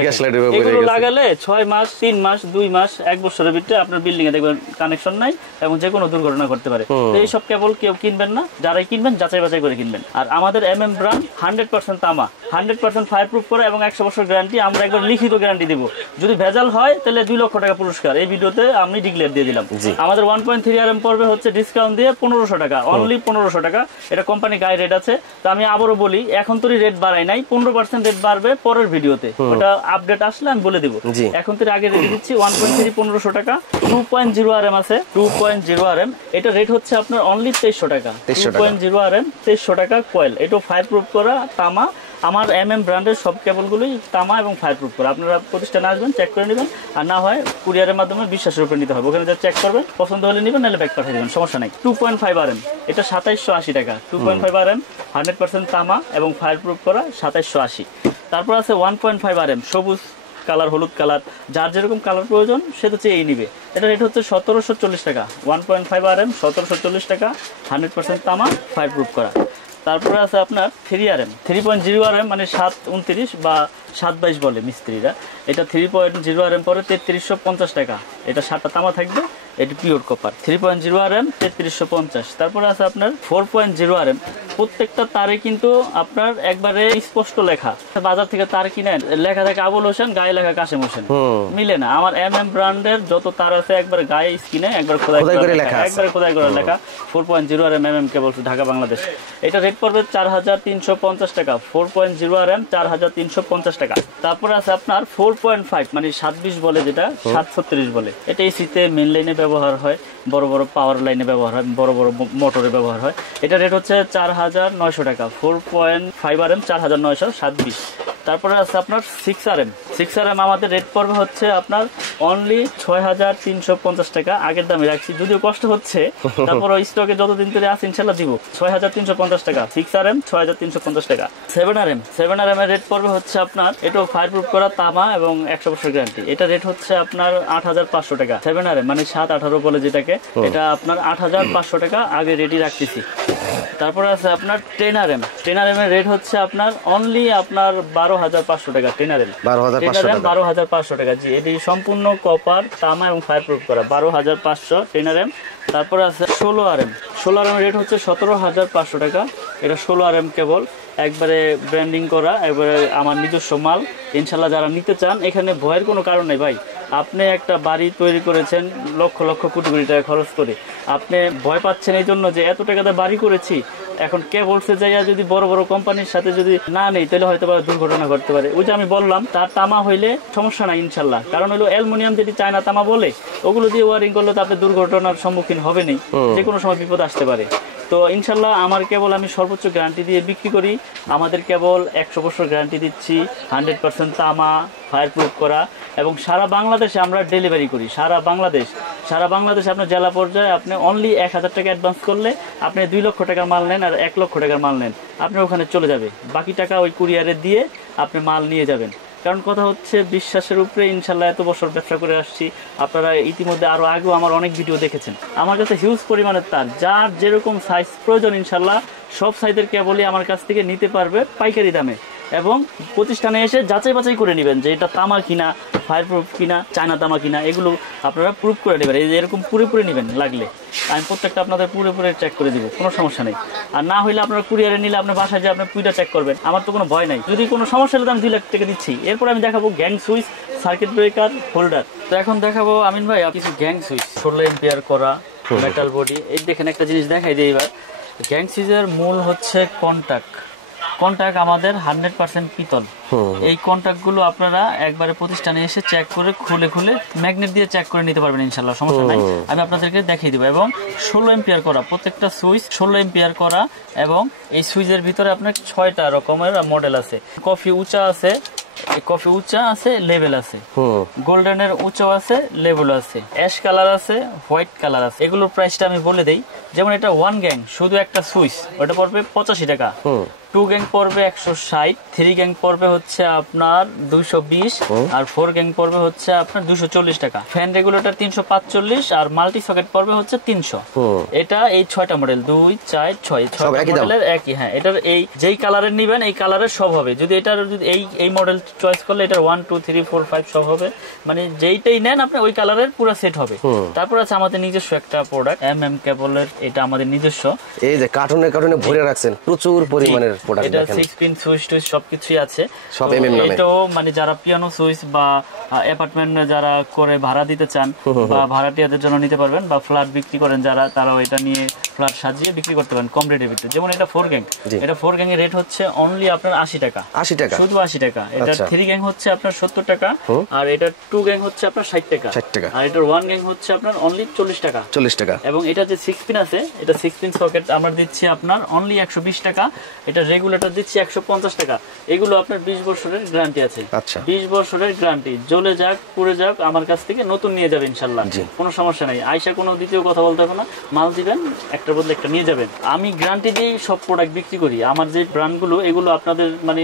গ্যাস লাইটের ব্যাপারে এগুলো লাগালে 6 মাস 3 মাস 2 মাস 1 বছরের ভিতরে আপনার বিল্ডিং এ দেখবেন কানেকশন নাই এবং যে কোনো দুর্ঘটনা করতে পারে। তো এই সব কেবল কেউ কিনবেন না, যারাই কিনবেন যাচাই বাছাই করে কিনবেন। আর আমাদের এমএম ব্র্যান্ড 100% তামা, 100% ফায়ার প্রুফ করা এবং 100 বছর গ্যারান্টি। আমরা একবার লিখিত গ্যারান্টি দিব, যদি ভেজাল হয় তাহলে 2 লক্ষ টাকা পুরস্কার এই ভিডিওতে আমি ডিক্লেয়ার দিয়ে দিলাম। আমাদের 1.3 RM পড়বে হচ্ছে ডিসকাউন্ট দিয়ে 1500 টাকা, অনলি 1500 টাকা। এটা কোম্পানি গায়ে রেট আছে। তো আমি আবারও বলি, এখন তো রেট বাড়াই নাই, 15% রেট বাড়বে পরের ভিডিওতে, ওটা আপডেট আসলে আমি বলে দিব। এখন তো আগে রেট দিচ্ছি 1.3 1500 টাকা। 2.0 RM আছে, 2.0 RM, এটা রেট হচ্ছে আপনার অনলি 2300 টাকা। 2.0 RM 2300 টাকা কয়েল। এটা ফায়ার প্রুফ করা তামা। আমার এমএম ব্র্যান্ডের সব কেবলগুলোই তামা এবং ফায়ার প্রুফ করা। আপনারা প্রতিষ্ঠানে আসবেন, চেক করে নেবেন, আর না হয় কুরিয়ারের মাধ্যমে বিশ্বাসের উপরে নিতে হবে। ওখানে যা চেক করবেন, পছন্দ হলে নেবেন, নাহলে ব্যাক পাঠিয়ে দেবেন, সমস্যা নাই। 2.5 RM, এটা 2780 টাকা। 2.5 RM 100% তামা এবং ফায়ার প্রুফ করা 2780। তারপর আছে 1.5 RM, সবুজ কালার, হলুদ কালার, যার যেরকম কালার প্রয়োজন সে তো চেয়েই নিবে। এটা রেট হচ্ছে 1740 টাকা। 1.5 RM 1740 টাকা, 100% তামা, ফায়ার প্রুফ করা। তারপরে আছে আপনার 3 RM, 3.0 RM মানে 729 বা 722 বলে মিস্ত্রিরা। এটা 3.0 RM পরে 3350 টাকা। এটা 7টা তামা থাকবে, এটি পিওর কপার। 3.0 RM 3350। তারপরে আছে আপনার 4.0 RM, প্রত্যেকটা তারে কিন্তু আপনার একবারে স্পষ্ট লেখা। বাজার থেকে তার কিনেন, লেখা থাকে আবুল হোসেন, গায়ে লেখা কাশেম হোসেন, মিলে না। আমার এমএম ব্র্যান্ডের যত তার আছে একবার গায়ে স্কিনে একবার খোদাই করে লেখা, একবার খোদাই করে লেখা 4.0 RM এমএম কেবল, ঢাকা বাংলাদেশ। এটা রেট পড়বে 4350 টাকা। 4.0 RM 4350 টাকা। তারপরে আছে আপনার 4.5 মানে 720 বলে, যেটা 736 বলে। এটা এসিতে মেইন লাইনে ব্যবহার হয়, বড় বড় পাওয়ার লাইনে ব্যবহার হয়, বড় বড় মোটরে ব্যবহার হয়। এটা রেট হচ্ছে 4900 টাকা। 4.5 RM 4927। তারপরে আছে আপনার 6 RM। 6 RM আমাদের রেট পড়বে হচ্ছে আপনার অনলি 6350 টাকা। আগের দামে রাখছি, যদিও কষ্ট হচ্ছে, তারপর ওই স্টকে যতদিন ধরে আছে ইনশাল্লাহ দিব। 6350 টাকা 6 RM, 6350 টাকা। 7 RM, 7 RM এর রেট পড়বে হচ্ছে আপনার, এটাও ফায়ার প্রুফ করা তামা এবং 100 বছর গ্যারান্টি। এটা রেট হচ্ছে আপনার 8500 টাকা। 7 RM মানে 718 বলে যেটাকে, এটা আপনার 8500 টাকা আগে রেডি রাখতেছি। তারপরে আছে আপনার 10 RM। 10 RM এর রেট হচ্ছে আপনার অনলি আপনার 12500 টাকা। 10 RM 12500 টাকা। জি, এটি সম্পূর্ণ কপার, তামা এবং ফায়ার প্রুফ করা। 12500 10 RM। তারপরে আছে 16 RM। 16 RM রেট হচ্ছে 17500 টাকা। এটা 16 RM কেবল, একবারে ব্র্যান্ডিং করা, একবারে আমার নিজস্ব মাল। ইনশাল্লাহ যারা নিতে চান, এখানে ভয়ের কোনো কারণ নেই ভাই। আপনি একটা বাড়ি তৈরি করেছেন লক্ষ লক্ষ কোটি কোটি টাকা খরচ করে, আপনি ভয় পাচ্ছেন এই জন্য যে এত টাকাতে বাড়ি করেছি, এখন কে বলছে যাইয়া যদি বড় বড় কোম্পানির সাথে যদি না নেই তাহলে হয়তো দুর্ঘটনা ঘটতে পারে। ওই যে আমি বললাম, তার তামা হইলে সমস্যা নাই ইনশাল্লাহ, কারণ হলো অ্যালুমিনিয়াম যেটি চায়না তামা বলে, ওগুলো দিয়ে ওয়ারিং করলে তো আপনি দুর্ঘটনার সম্মুখীন হবেনই, যে কোনো সময় বিপদ আসতে পারে। তো ইনশাল্লাহ আমার কেবল আমি সর্বোচ্চ গ্যারান্টি দিয়ে বিক্রি করি। আমাদের কেবল 100 বছর গ্যারান্টি দিচ্ছি, 100% তামা, ফায়ার প্রুফ করা, এবং সারা বাংলাদেশে আমরা ডেলিভারি করি। সারা বাংলাদেশে আপনার জেলা পর্যায়ে আপনি অনলি 1000 টাকা অ্যাডভান্স করলে আপনি 2 লক্ষ টাকার মাল নেন আর 1 লক্ষ টাকার মাল নেন, আপনার ওখানে চলে যাবে। বাকি টাকা ওই কুরিয়ারে দিয়ে আপনি মাল নিয়ে যাবেন। কারণ কথা হচ্ছে বিশ্বাসের উপরে ইনশাল্লাহ এত বছর ব্যবসা করে আসছি। আপনারা ইতিমধ্যে আরো আগেও আমার অনেক ভিডিও দেখেছেন। আমার কাছে হিউজ পরিমাণের তার, যার যেরকম সাইজ প্রয়োজন ইনশাল্লাহ সব সাইজের কেবলই আমার কাছ থেকে নিতে পারবে পাইকারি দামে। এবং প্রতিষ্ঠানে এসে যাচাই বাছাই করে নেবেন যে এটা তামা কিনা, ফায়ার প্রুফ কিনা, চায়না তামা কিনা, এগুলো আপনারা প্রুফ করে নেবেন। এই যে এরকম পুরোপুরি নেবেন, লাগলে আমি প্রত্যেকটা আপনাদের পুরোপুরি চেক করে দিব, কোনো সমস্যা নেই। আর না হইলে আপনারা কুরিয়ারে নিলে আপনার বাসায় যে আপনি পুইটা চেক করবেন, আমার তো কোনো ভয় নাই। যদি কোনো সমস্যা হলে আমি 2 লাখ টাকা দিচ্ছি। এরপর আমি দেখাবো gang switch, circuit breaker, holder. তো এখন দেখাবো আমিন ভাই কিছু গ্যাং সুইচ, 16 এম্পিয়ার করা, মেটাল বডি। এই দেখেন একটা জিনিস দেখাই দিই এবার। গ্যাং সুইচের মূল হচ্ছে কন্টাক্ট আমাদের 100% পিতল। এই কন্টাক্ট গুলো আপনারা একবারে প্রতিষ্ঠানে এসে চেক করে খুলে ম্যাগনেট দিয়ে চেক করে নিতে পারবেন ইনশাল্লাহ, সমস্যা নাই। আমি আপনাদেরকে দেখিয়ে দিব। এবং 16 এম্পিয়ার করা, প্রত্যেকটা সুইচ 16 এম্পিয়ার করা। এবং এই সুইচের ভিতরে আপনার 6টা রকমের মডেল আছে। কফি উঁচা আছে, লেভেল আছে, গোল্ডেনের উঁচু আছে, লেভেল আছে, অ্যাশ কালার আছে, হোয়াইট কালার আছে। এগুলোর প্রাইসটা আমি বলে দেই। যেমন এটা 1 গ্যাং, শুধু একটা সুইচ, ওটা পড়বে 85 টাকা। 2 গ্যাং পড়বে 160, 3 গ্যাং পড়বে হচ্ছে আপনার 220, আর 4 গ্যাং পড়বে হচ্ছে আপনার 240 টাকা। ফ্যান রেগুলেটর 345 আর মাল্টি সকেট পড়বে হচ্ছে 300। এটা এই 6টা মডেল 2 4 6 মডেলের একই। হ্যাঁ, এটার এই যেই কালারের নিবেন এই কালারের সব হবে। যদি এটার যদি এই মডেল চয়েস করলে এটার 1 2 3 4 5 সব হবে, মানে যেইটাই নেন আপনি ওই কালারের পুরো সেট হবে। তারপর আছে আমাদের নিজস্ব একটা প্রোডাক্ট এমএম কেবলের, এটা আমাদের নিজস্ব। এই যে কার্টুনে ভরে রাখছেন প্রচুর পরিমাণের প্রোডাক্ট, এটা 6 পিন সুইচ টুইচ সবকিছুই আছে সব এমএম নামে। এটাও মানে যারা পিয়ানো সুইচ বা অ্যাপার্টমেন্ট যারা করে ভাড়া দিতে চান বা ভাড়াটিয়াদের জন্য নিতে পারবেন, বা ফ্ল্যাট বিক্রি করেন যারা, তারাও এটা নিয়ে ফ্ল্যাট সাজিয়ে বিক্রি করতে পারেন কম রেটের ভিতরে। যেমন এটা 4 গ্যাং, এটা 4 গ্যাং এর রেট হচ্ছে অনলি আপনার 80 টাকা, 80 টাকা, শুধু 80 টাকা। এটা 3 গ্যাং হচ্ছে আপনার 70 টাকা, আর এটা 2 গ্যাং হচ্ছে আপনার 60 টাকা, 60 টাকা, আর এটা 1 গ্যাং হচ্ছে আপনার অনলি 40 টাকা, 40 টাকা। এবং এটা যে 6 পিন আছে, এটা 6 পিন সকেট আমরা দিচ্ছি আপনার অনলি 120 টাকা। এটা রেগুলেটর দিচ্ছি 150 টাকা। এগুলো আপনার 20 বছরের গ্যারান্টি আছে। আচ্ছা, 20 বছরের গ্যারান্টি, জ্বলে যাক পুড়ে যাক আমার কাছ থেকে নতুন নিয়ে যাবেন ইনশাআল্লাহ, কোনো সমস্যা নাই। আয়সা কোনো দ্বিতীয় কথা বলতে হবে না, মাল দিবেন একটার বদলে একটা নিয়ে যাবেন। আমি গ্যারান্টি দিয়ে সব প্রোডাক্ট বিক্রি করি। আমার যে ব্র্যান্ডগুলো এগুলো আপনাদের মানে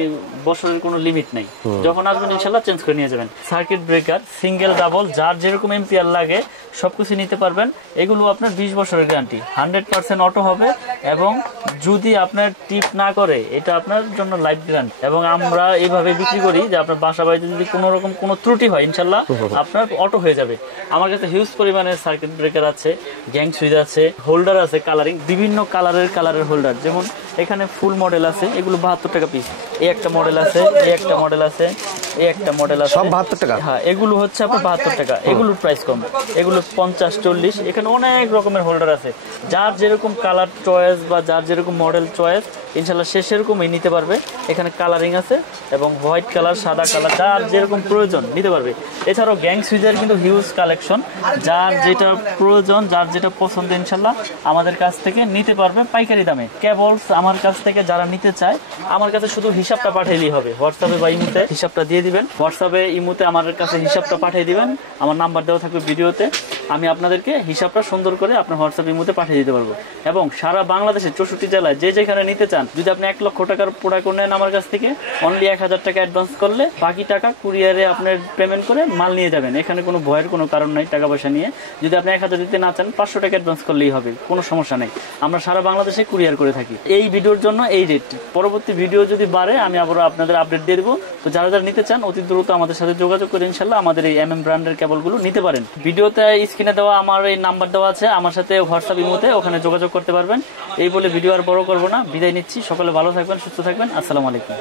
বছরের কোনো লিমিট নেই, যখন আসবেন ইনশাআল্লাহ চেঞ্জ করে নিয়ে যাবেন। সার্কিট ব্রেকার সিঙ্গেল ডাবল যার যেরকম এম্পিয়ার লাগে সবকিছু নিতে পারবেন। এগুলো আপনার 20 বছরের গ্যারান্টি, 100% অটো হবে, এবং যদি আপনার টিপ না করে এটা আপনার জন্য লাইফ গ্যারান্টি। এবং আমরা এইভাবে বিক্রি করি যে আপনার বাসা বাড়িতে যদি কোনো রকম কোনো ত্রুটি হয় ইনশাআল্লাহ আপনার অটো হয়ে যাবে। আমার কাছে হিউজ পরিমাণে সার্কিট ব্রেকার আছে, গ্যাং সুইচ আছে, হোল্ডার আছে কালারিং, বিভিন্ন কালারের হোল্ডার। যেমন এখানে ফুল মডেল আছে, এগুলো 72 টাকা পিস। এই একটা মডেল আছে, এই একটা মডেল আছে, এই একটা মডেল আছে, সব 72 টাকা। হ্যাঁ, এগুলো হচ্ছে আপনার 72 টাকা। এগুলোর প্রাইস কম, এগুলো 50 40। এখানে অনেক রকমের হোল্ডার আছে, যার যেরকম কালার চয়েস বা যার যেরকম মডেল চয়েস ইনশাআল্লাহ সে সেরকমই নিতে পারবে। এখানে কালারিং আছে এবং হোয়াইট কালার, সাদা কালার, যার যেরকম প্রয়োজন নিতে পারবে। এছাড়াও গ্যাং সুইচের কিন্তু হিউজ কালেকশন, যার যেটা প্রয়োজন যার যেটা পছন্দ ইনশাআল্লাহ আমাদের কাছ থেকে নিতে পারবে পাইকারি দামে। কেবলস আমার কাছ থেকে যারা নিতে চায় আমার কাছে শুধু হিসাবটা পাঠাইলেই হবে। হোয়াটসঅ্যাপে বা ইমোতে হিসাবটা দিয়ে দিবেন, হোয়াটসঅ্যাপে ইমোতে আমার কাছে হিসাবটা পাঠিয়ে দিবেন, আমার নাম্বার দেওয়া থাকবে ভিডিওতে। আমি আপনাদেরকে হিসাবটা সুন্দর করে আপনার হোয়াটসঅ্যাপ ইমোতে পাঠিয়ে দিতে পারবো। এবং সারা বাংলাদেশে 64 জেলায় যে যেখানে নিতে চান, যদি আপনি 1 লক্ষ টাকার প্রোডাক্ট নেন আমার কাছ থেকে, অনলি 1000 টাকা অ্যাডভান্স করলে বাকি টাকা কুরিয়ারে আপনার পেমেন্ট করে মাল নিয়ে যাবেন। এখানে কোনো ভয়ের কোনো কারণ নাই টাকা পয়সা নিয়ে। যদি আপনি 1000 দিতে না চান 500 টাকা অ্যাডভান্স করলেই হবে, কোনো সমস্যা নেই। আমরা সারা বাংলাদেশে কুরিয়ার করে থাকি। এই ভিডিওর জন্য এই রেট, পরবর্তী ভিডিও যদি বাড়ে আমি আবার আপনাদের আপডেট দিয়ে দেবো। তো যারা যারা নিতে চান অতি দ্রুত আমাদের সাথে যোগাযোগ করে ইনশাআল্লাহ আমাদের এই এমএম ব্র্যান্ডের কেবলগুলো নিতে পারেন। ভিডিওতে স্ক্রিনে দেওয়া আমার এই নাম্বার দেওয়া আছে, আমার সাথে হোয়াটসঅ্যাপ ইমোতে ওখানে যোগাযোগ করতে পারবেন। এই বলে ভিডিও আর বড় করবো না, বিদায় নিচ্ছি। সকলে ভালো থাকবেন, সুস্থ থাকবেন। আসসালামু আলাইকুম।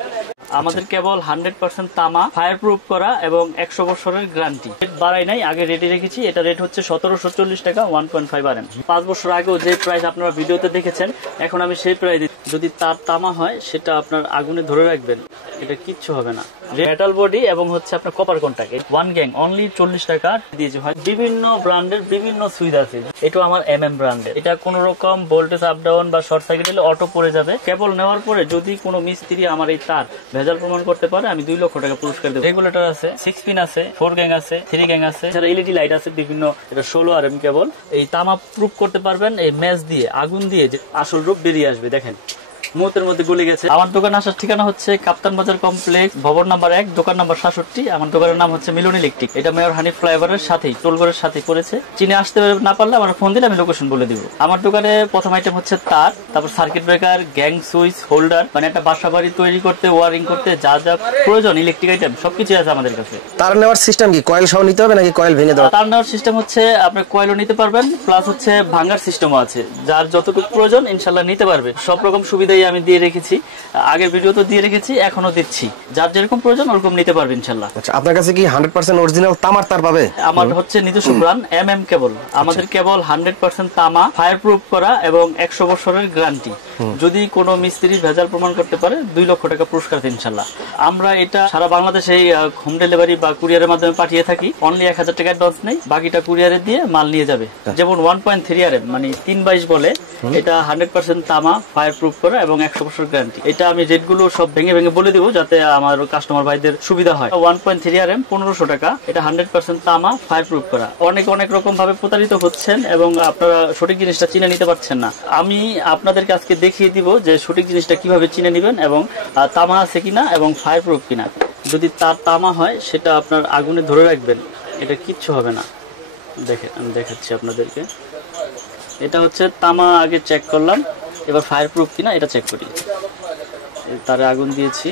আমাদের কেবল 100% তামা, ফায়ার প্রুফ করা এবং 100 বছরের গ্যারান্টি। রেট বাড়াই নাই, আগে রেটে রেখেছি। এটা রেট হচ্ছে 1740 টাকা, 1.5 RM। 5 বছর আগেও যে প্রাইস আপনারা ভিডিওতে দেখেছেন এখন আমি সেই প্রাইস দিচ্ছি। যদি তার তামা হয় সেটা আপনার আগুনে ধরে রাখবেন, এটা কিচ্ছু হবে না। মেটাল বডি এবং হচ্ছে আপনার কপার কন্টাক্ট। 1 গ্যাং অনলি 40 টাকা দিয়েছে। হয় বিভিন্ন ব্র্যান্ডের বিভিন্ন সুইচ আছে, এটা আমার এমএম ব্র্যান্ডের। এটা কোনো রকম ভোল্টেজ আপ ডাউন বা শর্ট সার্কিট হলে অটো পড়ে যাবে। কেবল নেওয়ার পরে যদি কোনো মিস্ত্রি আমার এই তার ভেজাল প্রমাণ করতে পারে আমি 2 লক্ষ টাকা পুরস্কার দেব। রেগুলেটর আছে, 6 পিন আছে, 4 গ্যাং আছে, 3 গ্যাং আছে, এছাড়া এলইডি লাইট আছে বিভিন্ন। এটা 16 RM কেবল। এই তামা প্রুফ করতে পারবেন এই ম্যাচ দিয়ে, আগুন দিয়ে যে আসল রূপ বেরিয়ে আসবে। দেখেন মুহূর্তের মধ্যে গলে গেছে। আমার দোকান আসার ঠিকানা হচ্ছে কাপ্তান বাজার কমপ্লেক্স, ভবন নাম্বার 1, দোকান নাম্বার 67। আমার দোকানের নাম হচ্ছে মিলন ইলেকট্রিক। এটা মেয়র হানিফ ফ্লাইওভারের সাথেই, টোলগড়ের সাথে পড়েছে। চিনে আসতে না পারলে আমার ফোন দিলে আমি লোকেশন বলে দিব। আমার দোকানে প্রথম আইটেম হচ্ছে তার, তারপর circuit breaker, gang switch, holder, মানে একটা বাসা বাড়ি তৈরি করতে, ওয়ারিং করতে যা যা প্রয়োজন ইলেকট্রিক আইটেম সবকিছু আছে আমাদের কাছে। তার নেওয়ার সিস্টেম কি কয়েল সহ নিতে হবে নাকি কয়েল ভেঙে দেওয়া? তার নেওয়ার সিস্টেম হচ্ছে আপনি কয়েলও নিতে পারবেন, প্লাস হচ্ছে ভাঙার সিস্টেমও আছে। যার যতটুকু প্রয়োজন ইনশাল্লাহ নিতে পারবে। সব রকম সুবিধাই আমি দিয়ে রেখেছি, আগের ভিডিও তো দিয়ে রেখেছি, এখনো দিচ্ছি। যার যেরকম প্রয়োজন ওরকম নিতে পারবে ইনশাল্লাহ। আচ্ছা, আপনার কাছে কি 100% অরিজিনাল তামার তার পাবে? আমার হচ্ছে নিজস্ব ব্র্যান্ড এমএম কেবল। আমাদের কেবল 100% তামা, ফায়ার প্রুফ করা এবং 100 বছরের গ্যারান্টি। যদি কোনো মিস্ত্রি ভেজাল প্রমাণ করতে পারে 2 লক্ষ টাকা পুরস্কার ইনশাল্লাহ। আমরা এটা সারা বাংলাদেশে হোম ডেলিভারি বা কুরিয়ারের মাধ্যমে পাঠিয়ে থাকি। অনলি 1000 টাকা অ্যাডভান্স নেই, বাকিটা কুরিয়ারে দিয়ে মাল নিয়ে যাবে। যেমন 1.3 RM মানে 322 বলে, এটা 100% তামা, ফায়ার প্রুফ করা এবং 100 বছর গ্যারান্টি। এটা আমি রেটগুলো সব ভেঙে ভেঙে বলে দিব যাতে আমার কাস্টমার ভাইদের সুবিধা হয়। 1.3 RM 1500 টাকা, এটা 100% তামা, ফায়ার প্রুফ করা। অনেক রকম ভাবে প্রতারিত হচ্ছেন এবং আপনারা সঠিক জিনিসটা চিনে নিতে পারছেন না। আমি আপনাদেরকে আজকে দেখিয়ে দিব যে সঠিক জিনিসটা কিভাবে চিনে নেবেন এবং তামা আছে কিনা এবং ফায়ার প্রুফ কিনা। যদি তার তামা হয় সেটা আপনার আগুনে ধরে রাখবেন, এটা কিচ্ছু হবে না। দেখেন আমি দেখাচ্ছি আপনাদেরকে। এটা হচ্ছে তামা, আগে চেক করলাম, এবার ফায়ার প্রুফ কিনা এটা চেক করি। তারে আগুন দিয়েছি,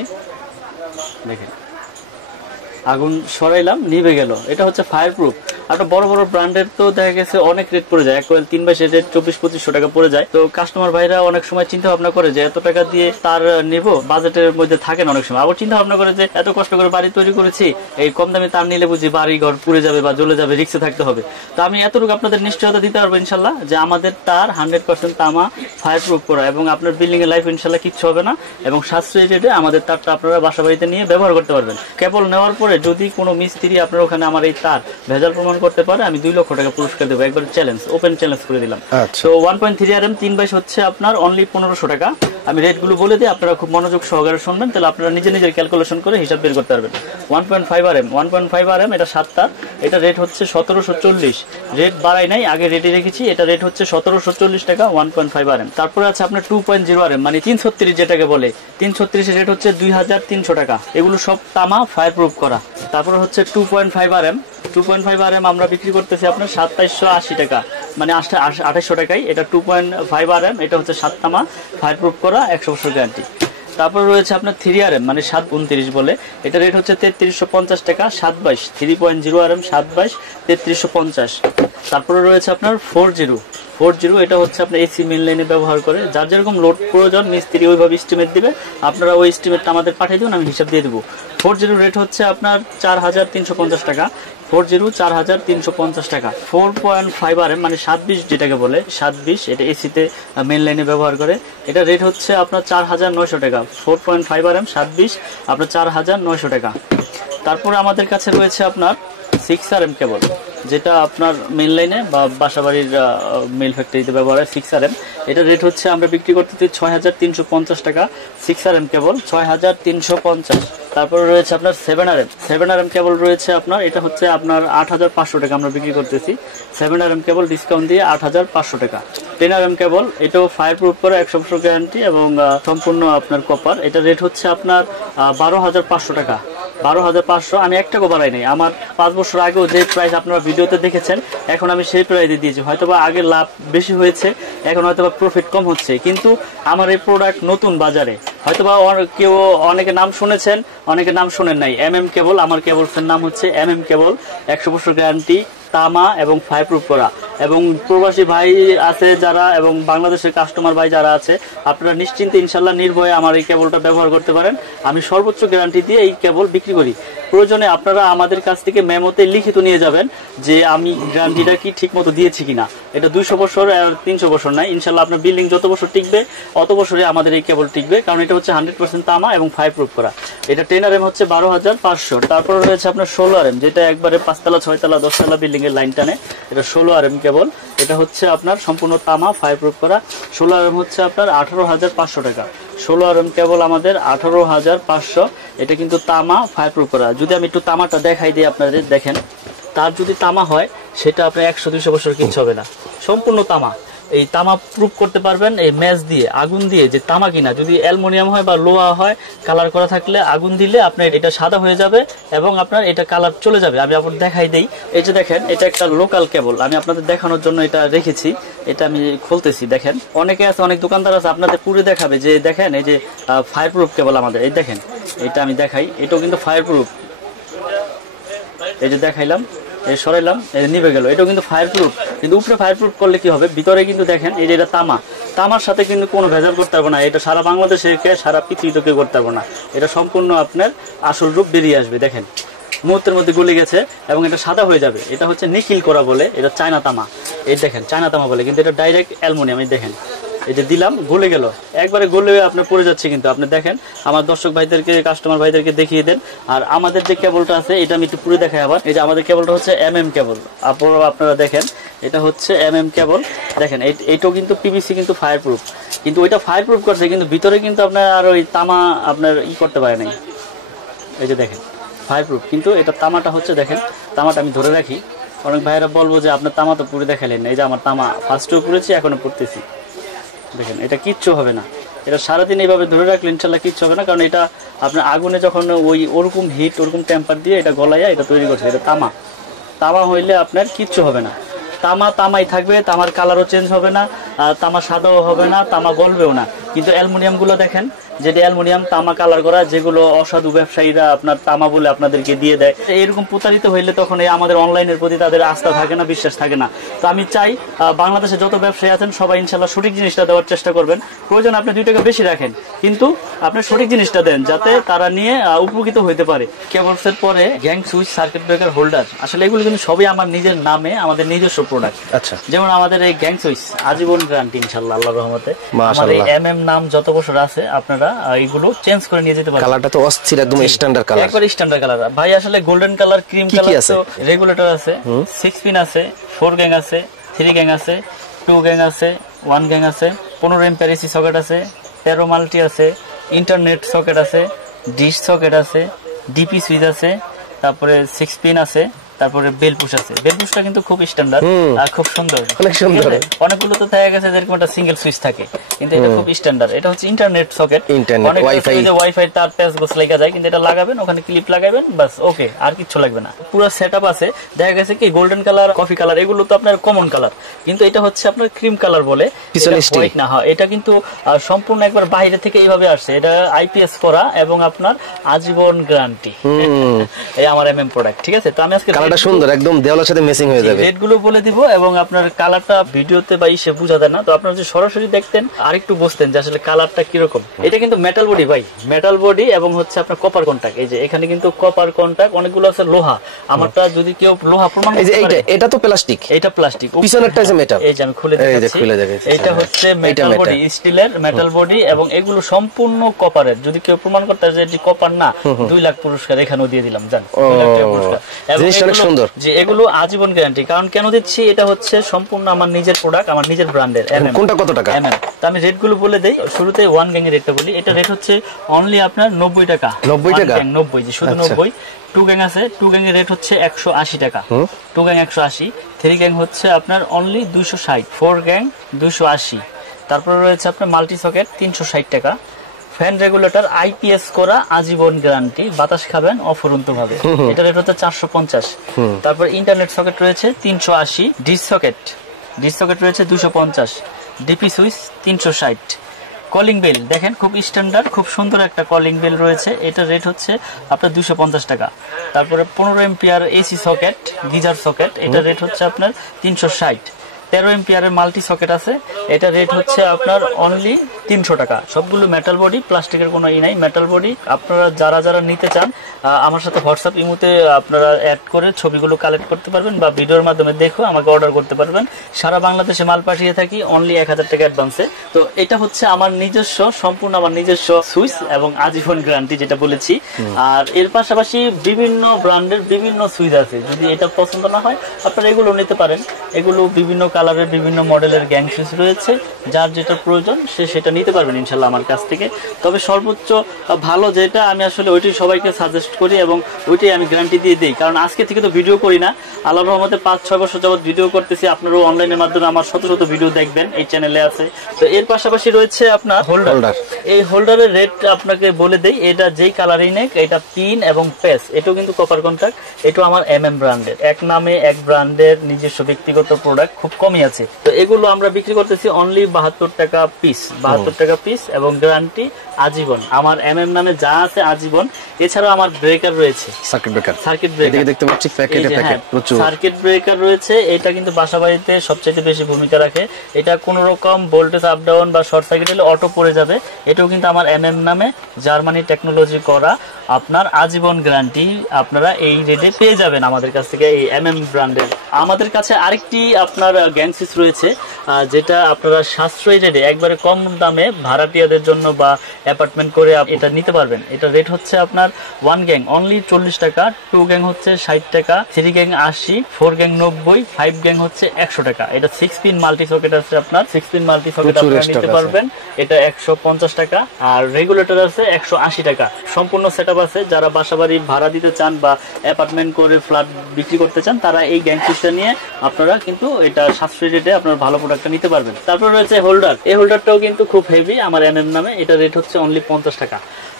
দেখেন আগুন সরাইলাম, নিভে গেল। এটা হচ্ছে ফায়ার প্রুফ। একটা বড় বড় ব্র্যান্ডের তো দেখা গেছে অনেক রেট পড়ে যায়, 1 কয়েল 3/2 রেট 2400-2500 টাকা পড়ে যায়। তো কাস্টমার ভাইরা অনেক সময় চিন্তা ভাবনা করে যে এত টাকা দিয়ে তার নেব, বাজেটের মধ্যে থাকেন অনেক সময়। আবার চিন্তা ভাবনা করে যে এত কষ্ট করে বাড়ি তৈরি করেছি, এই কম দামে তার নিলে বুঝি বাড়ি ঘর পুড়ে যাবে বা জ্বলে যাবে, রিস্কে থাকতে হবে। তো আমি এতটুকু আপনাদের নিশ্চয়তা দিতে পারবো ইনশাল্লাহ যে আমাদের তার 100% তামা, ফায়ার প্রুফ করা এবং আপনার বিল্ডিং এর লাইফ ইনশাল্লাহ কিচ্ছু হবে না এবং সাশ্রয়ী রেটে আমাদের তারটা আপনারা বাসা বাড়িতে নিয়ে ব্যবহার করতে পারবেন। কেবল নেওয়ার পরে যদি কোনো মিস্ত্রি আপনার ওখানে আমার এই তার ভেজাল প্রমাণ করতে পারে, আমি 2 লক্ষ টাকা পুরস্কার দেবো। একবার চ্যালেঞ্জ, ওপেন চ্যালেঞ্জ করে দিলাম। তো 1.3 RM 3/2 হচ্ছে আপনার অনলি 1500 টাকা। আমি রেটগুলো বলে দিই, আপনারা খুব মনোযোগ সহকারে শুনবেন, তাহলে আপনারা নিজের ক্যালকুলেশন করে হিসাব বের করতে পারবেন। 1.5 RM এটা 7 তার, এটা রেট হচ্ছে 1740। রেট বাড়াই নাই, আগে রেটে রেখেছি। এটা রেট হচ্ছে 1740 টাকা 1.5 RM। তারপরে আছে আপনার 2.0 RM মানে 336 যেটাকে বলে, 336 এর রেট হচ্ছে 2300 টাকা। এগুলো সব তামা, ফায়ার প্রুফ করা। তারপরে হচ্ছে 2.5 RM। 2.5 RM আমরা বিক্রি করতেছি আপনার 2780 টাকা মানে 2800 টাকায়। এটা 2.5 RM, এটা হচ্ছে 7 তামা, ফায়ার প্রুফ করা, 100 বছর গ্যারান্টি। তারপর রয়েছে আপনার 3 RM মানে 729 বলে, এটা রেট হচ্ছে 3350 টাকা, 7/22 3.0 RM 7/22 3350। তারপরে রয়েছে আপনার 40 এটা হচ্ছে আপনার এসি মেইন লাইনে ব্যবহার করে। যার যেরকম লোড প্রয়োজন মিস্ত্রি ওইভাবে এস্টিমেট দিবে, আপনারা ওই এস্টিমেটটা আমাদের পাঠিয়ে দিন, আমি হিসাব দিয়ে দেবো। 40 রেট হচ্ছে আপনার 4350 টাকা, 40 4350 টাকা। 4.5 RM মানে 720 যেটাকে বলে, 720 এটা এসিতে মেইন লাইনে ব্যবহার করে। এটা রেট হচ্ছে আপনার 4900 টাকা। 4.5 RM 720 আপনার 4900 টাকা। তারপরে আমাদের কাছে রয়েছে আপনার 6 RM কেবল, যেটা আপনার মেইন লাইনে বা বাসাবাড়ির মেল ফ্যাক্টরিতে ব্যবহার হয়। 6 RM এটা রেট হচ্ছে আমরা বিক্রি করতেছি 6350 টাকা। 6 RM কেবল 6350। তারপরে রয়েছে আপনার 7 RM কেবল রয়েছে আপনার, এটা হচ্ছে আপনার 8500 টাকা আমরা বিক্রি করতেছি। 7 RM কেবল ডিসকাউন্ট দিয়ে 8500 টাকা। 10 RM কেবল, এটাও ফায়ার প্রুফ করে, 100 বছর গ্যারান্টি এবং সম্পূর্ণ আপনার কপার। এটা রেট হচ্ছে আপনার 12500 টাকা। 12500 আমি 1 টাকা বাড়াই নাই। আমার 5 বছর আগেও যে প্রাইস আপনারা ভিডিওতে দেখেছেন, এখন আমি সেই প্রাইসে দিয়েছি। হয়তোবা আগে লাভ বেশি হয়েছে, এখন হয়তোবা প্রফিট কম হচ্ছে, কিন্তু আমার এই প্রোডাক্ট নতুন বাজারে। হয়তোবা কেউ অনেকে নাম শুনেছেন, অনেকে নাম শোনেন নাই। MM কেবল, আমার কেবলসের নাম হচ্ছে MM কেবল, 100 বছর গ্যারান্টি, তামা এবং ফায়ার প্রুফ করা। এবং প্রবাসী ভাই আছে যারা এবং বাংলাদেশের কাস্টমার ভাই যারা আছে, আপনারা নিশ্চিন্তে ইনশাল্লাহ নির্ভয়ে আমার এই কেবলটা ব্যবহার করতে পারেন। আমি সর্বোচ্চ গ্যারান্টি দিয়ে এই কেবল বিক্রি করি। প্রয়োজনে আপনারা আমাদের কাছ থেকে মেমোতে লিখিত নিয়ে যাবেন যে আমি গ্যারান্টিটা কি ঠিক মতো দিয়েছি কিনা। এটা 200 বছর আর 300 বছর নাই, ইনশাল্লাহ আপনার বিল্ডিং যত বছর টিকবে অত বছরে আমাদের এই কেবল টিকবে, কারণ এটা হচ্ছে 100% তামা এবং ফায়ার প্রুফ করা। এটা 10 RM হচ্ছে 12500। তারপর রয়েছে আপনার 16 RM, যেটা একবারে 5 তলা 6 তলা 10 তলা বিল্ডিং এর লাইন টানে। এটা 16 RM কেবল, এটা হচ্ছে আপনার সম্পূর্ণ তামা, ফায়ার প্রুফ করা। 16 RM হচ্ছে আপনার 18500 টাকা। 16 RM কেবল আমাদের 18500। এটা কিন্তু তামা, ফায়ার প্রুফ করা। যদি আমি একটু তামাটা দেখাই দিই আপনাদের, দেখেন তার যদি তামা হয় সেটা আপনার 100-200 বছর কিচ্ছু হবে না, সম্পূর্ণ তামা। এই তামা প্রুফ করতে পারবেন এই ম্যাচ দিয়ে, আগুন দিয়ে, যে তামা কিনা। যদি অ্যালুমিনিয়াম হয় বা লোহা হয়, কালার করা থাকলে আগুন দিলে আপনার এটা সাদা হয়ে যাবে এবং আপনার এটা কালার চলে যাবে। আমি আপনার দেখাই দেই, এই যে দেখেন এটা একটা লোকাল কেবল, আমি আপনাদের দেখানোর জন্য এটা রেখেছি। এটা আমি খুলতেছি, দেখেন অনেকে আছে, অনেক দোকানদার আছে আপনাদের পুরো দেখাবে যে দেখেন এই যে ফায়ার প্রুফ কেবল আমাদের। এই দেখেন এটা আমি দেখাই, এটাও কিন্তু ফায়ার প্রুফ। এই যে দেখাইলাম, এই সরাইলাম, নিভে গেল। এটাও কিন্তু ফায়ার প্রুফ, কিন্তু উপরে ফায়ার প্রুফ করলে কি হবে, ভিতরে কিন্তু দেখেন এই যে এটা তামা, তামার সাথে কিন্তু কোনো ভেজাল করতে পারবো না। এটা সারা বাংলাদেশে সারা পৃথিবীতে কেউ করতে পারবো না। এটা সম্পূর্ণ আপনার আসল রূপ বেরিয়ে আসবে, দেখেন মুহূর্তের মধ্যে গলে গেছে এবং এটা সাদা হয়ে যাবে। এটা হচ্ছে নিখিল করা বলে, এটা চায়না তামা। এই দেখেন চায়না তামা বলে, কিন্তু এটা ডাইরেক্ট অ্যালুমিনিয়াম। এই দেখেন এই যে দিলাম, গলে গেল, একবারে গলে আপনার পড়ে যাচ্ছে। কিন্তু আপনি দেখেন, আমার দর্শক ভাইদেরকে, কাস্টমার ভাইদেরকে দেখিয়ে দেন। আর আমাদের যে কেবলটা আছে এটা আমি একটু পুরো দেখাই আবার। এই যে আমাদের কেবলটা হচ্ছে MM কেবল, আপনারা দেখেন এটা হচ্ছে কেবল। দেখেন এইটাও কিন্তু পিভিসি, কিন্তু ফায়ার প্রুফ, কিন্তু ওইটা ফায়ার প্রুফ করছে, কিন্তু ভিতরে কিন্তু আপনার আর ওই তামা আপনার করতে পারে নাই। এই যে দেখেন ফায়ার প্রুফ, কিন্তু এটা তামাটা হচ্ছে, দেখেন তামাটা আমি ধরে রাখি, অনেক ভাইয়েরা বলবো যে আপনার তামা তো পুরো দেখালেন না। এই যে আমার তামা ফার্স্টেও পুড়েছি, এখনো পড়তেছি। দেখেন এটা কিচ্ছু হবে না, এটা সারাদিন এইভাবে ধরে রাখলে ইনশাল্লাহ কিচ্ছু হবে না, কারণ এটা আপনার আগুনে যখন ওরকম হিট, ওরকম টেম্পার দিয়ে এটা গলাইয়া এটা তৈরি করছে। এটা তামা হইলে আপনার কিচ্ছু হবে না, তামাই থাকবে, তামার কালারও চেঞ্জ হবে না, তামা সাদাও হবে না, তামা গলবেও না। কিন্তু অ্যালুমিনিয়াম গুলো দেখেন, যেটা অ্যালুমিনিয়াম তামা কালার করা, যেগুলো অসাধু ব্যবসায়ীরা আপনার তামা বলে আপনাদেরকে দিয়ে দেয়, এরকম প্রতারিত হইলে তখন এই আমাদের অনলাইনের প্রতি তাদের আস্থা থাকে না, বিশ্বাস থাকে না। তো আমি চাই বাংলাদেশে যত ব্যবসায়ী আছেন সবাই ইনশাল্লাহ সঠিক জিনিসটা দেওয়ার চেষ্টা করবেন। প্রয়োজন আপনি 2 টাকা বেশি রাখেন, কিন্তু আপনি সঠিক জিনিসটা দেন, যাতে তারা নিয়ে উপকৃত হইতে পারে। কেবলসের পরে gang switch, circuit breaker, holder, আসলে এগুলো কিন্তু সবই আমার নিজের নামে, আমাদের নিজস্ব প্রোডাক্ট। আচ্ছা, যেমন আমাদের এই গ্যাং সুইচ আজীবন গ্যারান্টি ইনশাআল্লাহ, আল্লাহর রহমতে। আমার এই নাম যত বছর আছে আপনারা এগুলো চেঞ্জ করে নিয়ে যেতে পারবেন। কালারটা তো অস্থির, একদম স্ট্যান্ডার্ড কালার, একবার স্ট্যান্ডার্ড কালার ভাই। আসলে গোল্ডেন কালার, ক্রিম কালার, তো রেগুলেটর আছে, 6 পিন আছে, 4 গ্যাং আছে, 3 গ্যাং আছে, 2 গ্যাং আছে, 1 গ্যাং আছে, 15 এম্পিয়ার এসি সকেট আছে, 13 মাল্টি আছে, ইন্টারনেট সকেট আছে, ডিশ সকেট আছে, ডিপি সুইচ আছে, তারপরে 6 পিন আছে, তারপরে বেল পুশ আছে। বেল পুশটা কিন্তু খুব স্ট্যান্ডার্ড আর খুব সুন্দর, অনেক সুন্দর। অনেকগুলো তো দেখা গেছে যেরকম একটা সিঙ্গেল সুইচ থাকে, কিন্তু এটা খুব স্ট্যান্ডার্ড। এটা হচ্ছে ইন্টারনেট সকেট, ওয়াইফাই তার প্যাচ গোছ লাগা যায়, কিন্তু এটা লাগাবেন, ওখানে ক্লিপ লাগাবেন, বাস ওকে, আর কিছু লাগবে না। পুরো সেটআপ আছে। দেখা গেছে কি গোল্ডেন কালার, কফি কালার, এগুলো তো আপনার কমন কালার, কিন্তু এটা হচ্ছে আপনার ক্রিম কালার বলে, হোয়াইট না। হ্যাঁ, এটা কিন্তু সম্পূর্ণ একবার বাইরে থেকে এইভাবে আসছে। এটা আইপিএস করা এবং আপনার আজীবন গ্যারান্টি। এই আমার প্রোডাক্ট, ঠিক আছে। তো আমি আজকে কালারটা সুন্দর, একদম দেওয়ালের সাথে ম্যাচিং হয়ে যাবে। রেটগুলো বলে দিব, এবং আপনার কালারটা ভিডিওতে বা ইসে বোঝা যায় না, তো আপনারা যদি সরাসরি দেখতেন আরেকটু বুঝতেন যে আসলে কালারটা কি রকম। এটা কিন্তু মেটাল বডি ভাই, মেটাল বডি, এবং হচ্ছে আপনার কপার কন্টাক্ট। এই যে এখানে কিন্তু কপার কন্টাক্ট, অনেকগুলো আছে লোহা। আমারটা যদি কেউ লোহা প্রমাণ করতে পারে, এটা তো প্লাস্টিক, এটা প্লাস্টিক, পিছনেরটা আছে মেটাল। এই যে আমি খুলে দেখাচ্ছি, এটা হচ্ছে মেটাল বডি, স্টিলের মেটাল বডি, এবং এগুলো সম্পূর্ণ কপারের। যদি কেউ প্রমাণ করতে পারে যে এটি কপার না, 2 লাখ পুরস্কার এখানেও দিয়ে দিলাম, জান, 2 লাখ টাকা পুরস্কার। সুন্দর যে এগুলো আজীবন গ্যারান্টি। কারণ কেন দিচ্ছি, এটা হচ্ছে সম্পূর্ণ আমার নিজের প্রোডাক্ট, আমার নিজের ব্র্যান্ডের। কোনটা কত টাকা? তো আমি রেট গুলো বলে দেই। শুরুতে 1 গ্যাং এর রেটটা বলি। এটা রেট হচ্ছে অনলি আপনার 90 টাকা। 90 টাকা? 90, যে শুধু 90। 2 গ্যাং আছে, 2 গ্যাং এর রেট হচ্ছে 180 টাকা। 2 গ্যাং 180। 3 গ্যাং হচ্ছে আপনার অনলি 260। 4 গ্যাং 280। তারপরে রয়েছে আপনার মাল্টি সকেট 360 টাকা। ফ্যান রেগুলেটর আইপিএস করা, আজীবন গ্যারান্টি, বাতাস খাবেন অফুরন্ত ভাবে। এটা রেট হচ্ছে 450। তারপর ইন্টারনেট সকেট রয়েছে 380। ডিশ সকেট রয়েছে 250। DP switch 360। কলিং বেল দেখেন, খুব স্ট্যান্ডার্ড, খুব সুন্দর একটা কলিং বেল রয়েছে। এটা রেট হচ্ছে আপনার 250 টাকা। তারপরে 15 ampere AC socket, geyser socket, এটা রেট হচ্ছে আপনার 360। 13 এম্পিয়ারের মাল্টি সকেট আছে, এটা রেট হচ্ছে আপনার অনলি 300 টাকা। সবগুলো মেটাল বডি, প্লাস্টিকের কোনো ই নাই, মেটাল বডি। আপনারা যারা নিতে চান আমার সাথে হোয়াটসঅ্যাপ ইমোতে আপনারা অ্যাড করে ছবিগুলো কালেক্ট করতে পারবেন, বা ভিডিওর মাধ্যমে দেখো আমাকে অর্ডার করতে পারবেন। সারা বাংলাদেশে মাল পাঠিয়ে থাকি অনলি 1000 টাকা অ্যাডভান্সে। তো এটা হচ্ছে আমার নিজস্ব, সম্পূর্ণ আমার নিজস্ব সুইচ এবং আজীবন গ্যারান্টি যেটা বলেছি। আর এর পাশাপাশি বিভিন্ন ব্র্যান্ডের বিভিন্ন সুইচ আছে। যদি এটা পছন্দ না হয় আপনারা এগুলো নিতে পারেন। এগুলো বিভিন্ন কালারের, বিভিন্ন মডেলের গ্যাং সুইচ রয়েছে। যার যেটা প্রয়োজন সে সেটা নিতে পারবেন ইনশাল্লাহ আমার কাছ থেকে। তবে সর্বোচ্চ ভালো যেটা, আমি আসলে ওইটাই সবাইকে সাজেস্ট করি এবং ওইটাই আমি গ্যারান্টি দিয়ে দিই। কারণ আজকে থেকে তো ভিডিও করি না, আল্লাহর রহমতে 5-6 বছর যাবত ভিডিও করতেছি। আপনারাও অনলাইনের মাধ্যমে আমার শত শত ভিডিও দেখবেন, এই চ্যানেলে আছে। তো এর পাশাপাশি রয়েছে আপনার হোল্ডার। এই হোল্ডারের রেট আপনাকে বলে দেই। এটা যেই কালারই নেক, এটা পিন এবং পেস, এটাও কিন্তু কপার কন্টাক্ট। এটাও আমার ব্র্যান্ডের, এক নামে এক ব্র্যান্ডের নিজস্ব ব্যক্তিগত প্রোডাক্ট, খুব কমই আছে। তো এগুলো আমরা বিক্রি করতেছি অনলি 72 টাকা পিস। 72 টাকা পিস, এবং গ্যারান্টি আজীবন। আমার নামে যা আছে আজীবন। এছাড়াও আমার ব্রেকার রয়েছে, সার্কিট ব্রেকার দেখতে পাচ্ছি, সার্কিট ব্রেকার রয়েছে। এটা কিন্তু বাসাবাড়িতে সবচেয়ে বেশি ভূমিকা রাখে। এটা কোন রকম ভোল্টেজ আপ ডাউন বা শর্ট সার্কিট হলে অটো পড়ে যাবে। এটাও কিন্তু আমার নামে জার্মানি টেকনোলজি করা, আপনার আজীবন গ্যারান্টি আপনারা এই রেটে পেয়ে যাবেন আমাদের কাছ থেকে, এই ব্র্যান্ডের। আমাদের কাছে আরেকটি আপনার গ্যাং সুইচ রয়েছে, যেটা আপনারা সাশ্রয়ী রেটে একবারে কম দামে ভাড়াটিয়াদের জন্য বা অ্যাপার্টমেন্ট করে এটা নিতে পারবেন। এটা রেট হচ্ছে আপনার 1 গ্যাং অনলি 40 টাকা, 2 গ্যাং হচ্ছে 60 টাকা, 3 গ্যাং 80, 4 গ্যাং 90, 5 গ্যাং হচ্ছে 100 টাকা। এটা 6 পিন মাল্টি সকেট আছে, আপনার 6 পিন মাল্টি সকেট আপনারা নিতে পারবেন, এটা 150 টাকা। আর রেগুলেটর আছে 180 টাকা। সম্পূর্ণ সেটআপ আছে। যারা বাসাবাড়ি ভাড়া দিতে চান বা অ্যাপার্টমেন্ট করে ফ্ল্যাট বিক্রি করতে চান, তারা এই গ্যাং সুইচটা নিয়ে আপনারা কিন্তু এটা সাশ্রয়ী রেটে আপনার ভালো প্রোডাক্টটা নিতে পারবেন। তারপর রয়েছে হোল্ডার। এই হোল্ডারটাও কিন্তু খুব হেভি, আমার MM নামে, এটা রেট হচ্ছে অনলি 50 টাকা।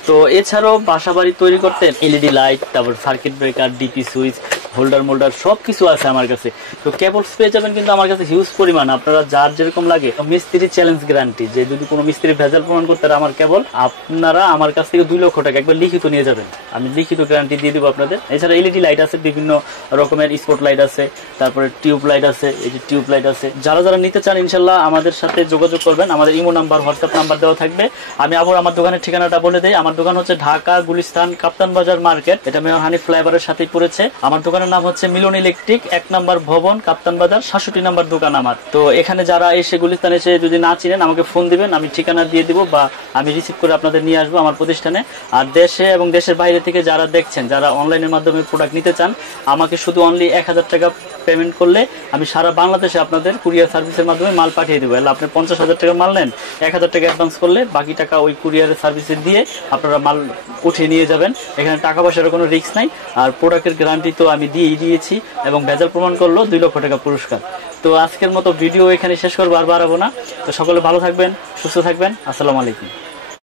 তো এছাড়াও বাসাবাড়ি তৈরি করতে LED লাইট, তারপর circuit breaker, DP switch, holder moulder সব কিছু আছে আমার কাছে। তো কেবলস পেয়ে যাবেন কিন্তু আমার কাছে হিউজ পরিমাণ, আপনারা যার যেরকম লাগে। মিস্ত্রি চ্যালেঞ্জ গ্যারান্টি, যে যদি কোনো মিস্ত্রি ভেজাল প্রমাণ করতে আমার কেবল, আপনারা আমার কাছ থেকে 2 লক্ষ টাকা একবার লিখিত নিয়ে যাবেন, আমি লিখিত গ্যারান্টি দিয়ে দেবো আপনাদের। এছাড়া LED লাইট আছে, বিভিন্ন রকমের স্পট লাইট আছে, তারপরে টিউব লাইট আছে, এই যে টিউব লাইট আছে। যারা যারা নিতে চান ইনশাল্লাহ আমাদের সাথে যোগাযোগ করবেন, আমাদের ইমো নাম্বার, হোয়াটসঅ্যাপ নাম্বার দেওয়া থাকবে। আমি আবার আমার দোকানের ঠিকানাটা বলে দিই। আমার দোকান হচ্ছে ঢাকা গুলিস্তান কাপ্তান বাজার মার্কেট, এটা মেয়র হানিফ ফ্লাইওভারের সাথেই পড়েছে। আমার দোকানের নাম হচ্ছে মিলন ইলেকট্রিক, 1 নম্বর ভবন, কাপ্তান বাজার, 67 নম্বর দোকান আমার। তো এখানে যারা এসে গুলিস্তান এসে যদি না চিনেন, আমাকে ফোন দিবেন, আমি ঠিকানা দিয়ে দিব বা আমি রিসিভ করে আপনাদের নিয়ে আসবো আমার প্রতিষ্ঠানে। আর দেশে এবং দেশের বাইরে থেকে যারা দেখছেন, যারা অনলাইনের মাধ্যমে প্রোডাক্ট নিতে চান, আমাকে শুধু অনলি 1000 টাকা পেমেন্ট করলে আমি সারা বাংলাদেশে আপনাদের কুরিয়ার সার্ভিসের মাধ্যমে মাল পাঠিয়ে দেবো। এলে আপনি 50,000 টাকা মাল নেন, 1000 টাকা অ্যাডভান্স করলে বাকি টাকা ওই কুরিয়ারের সার্ভিসে দিয়ে আপনারা মাল উঠিয়ে নিয়ে যাবেন। এখানে টাকা পয়সার কোনো রিস্ক নাই। আর প্রোডাক্টের গ্যারান্টি তো আমি দিয়েই দিয়েছি, এবং ভেজাল প্রমাণ করলো 2 লক্ষ টাকা পুরস্কার। তো আজকের মতো ভিডিও এখানে শেষ করবো, আর বাড়াবো না। তো সকলে ভালো থাকবেন, সুস্থ থাকবেন। আসসালামু আলাইকুম।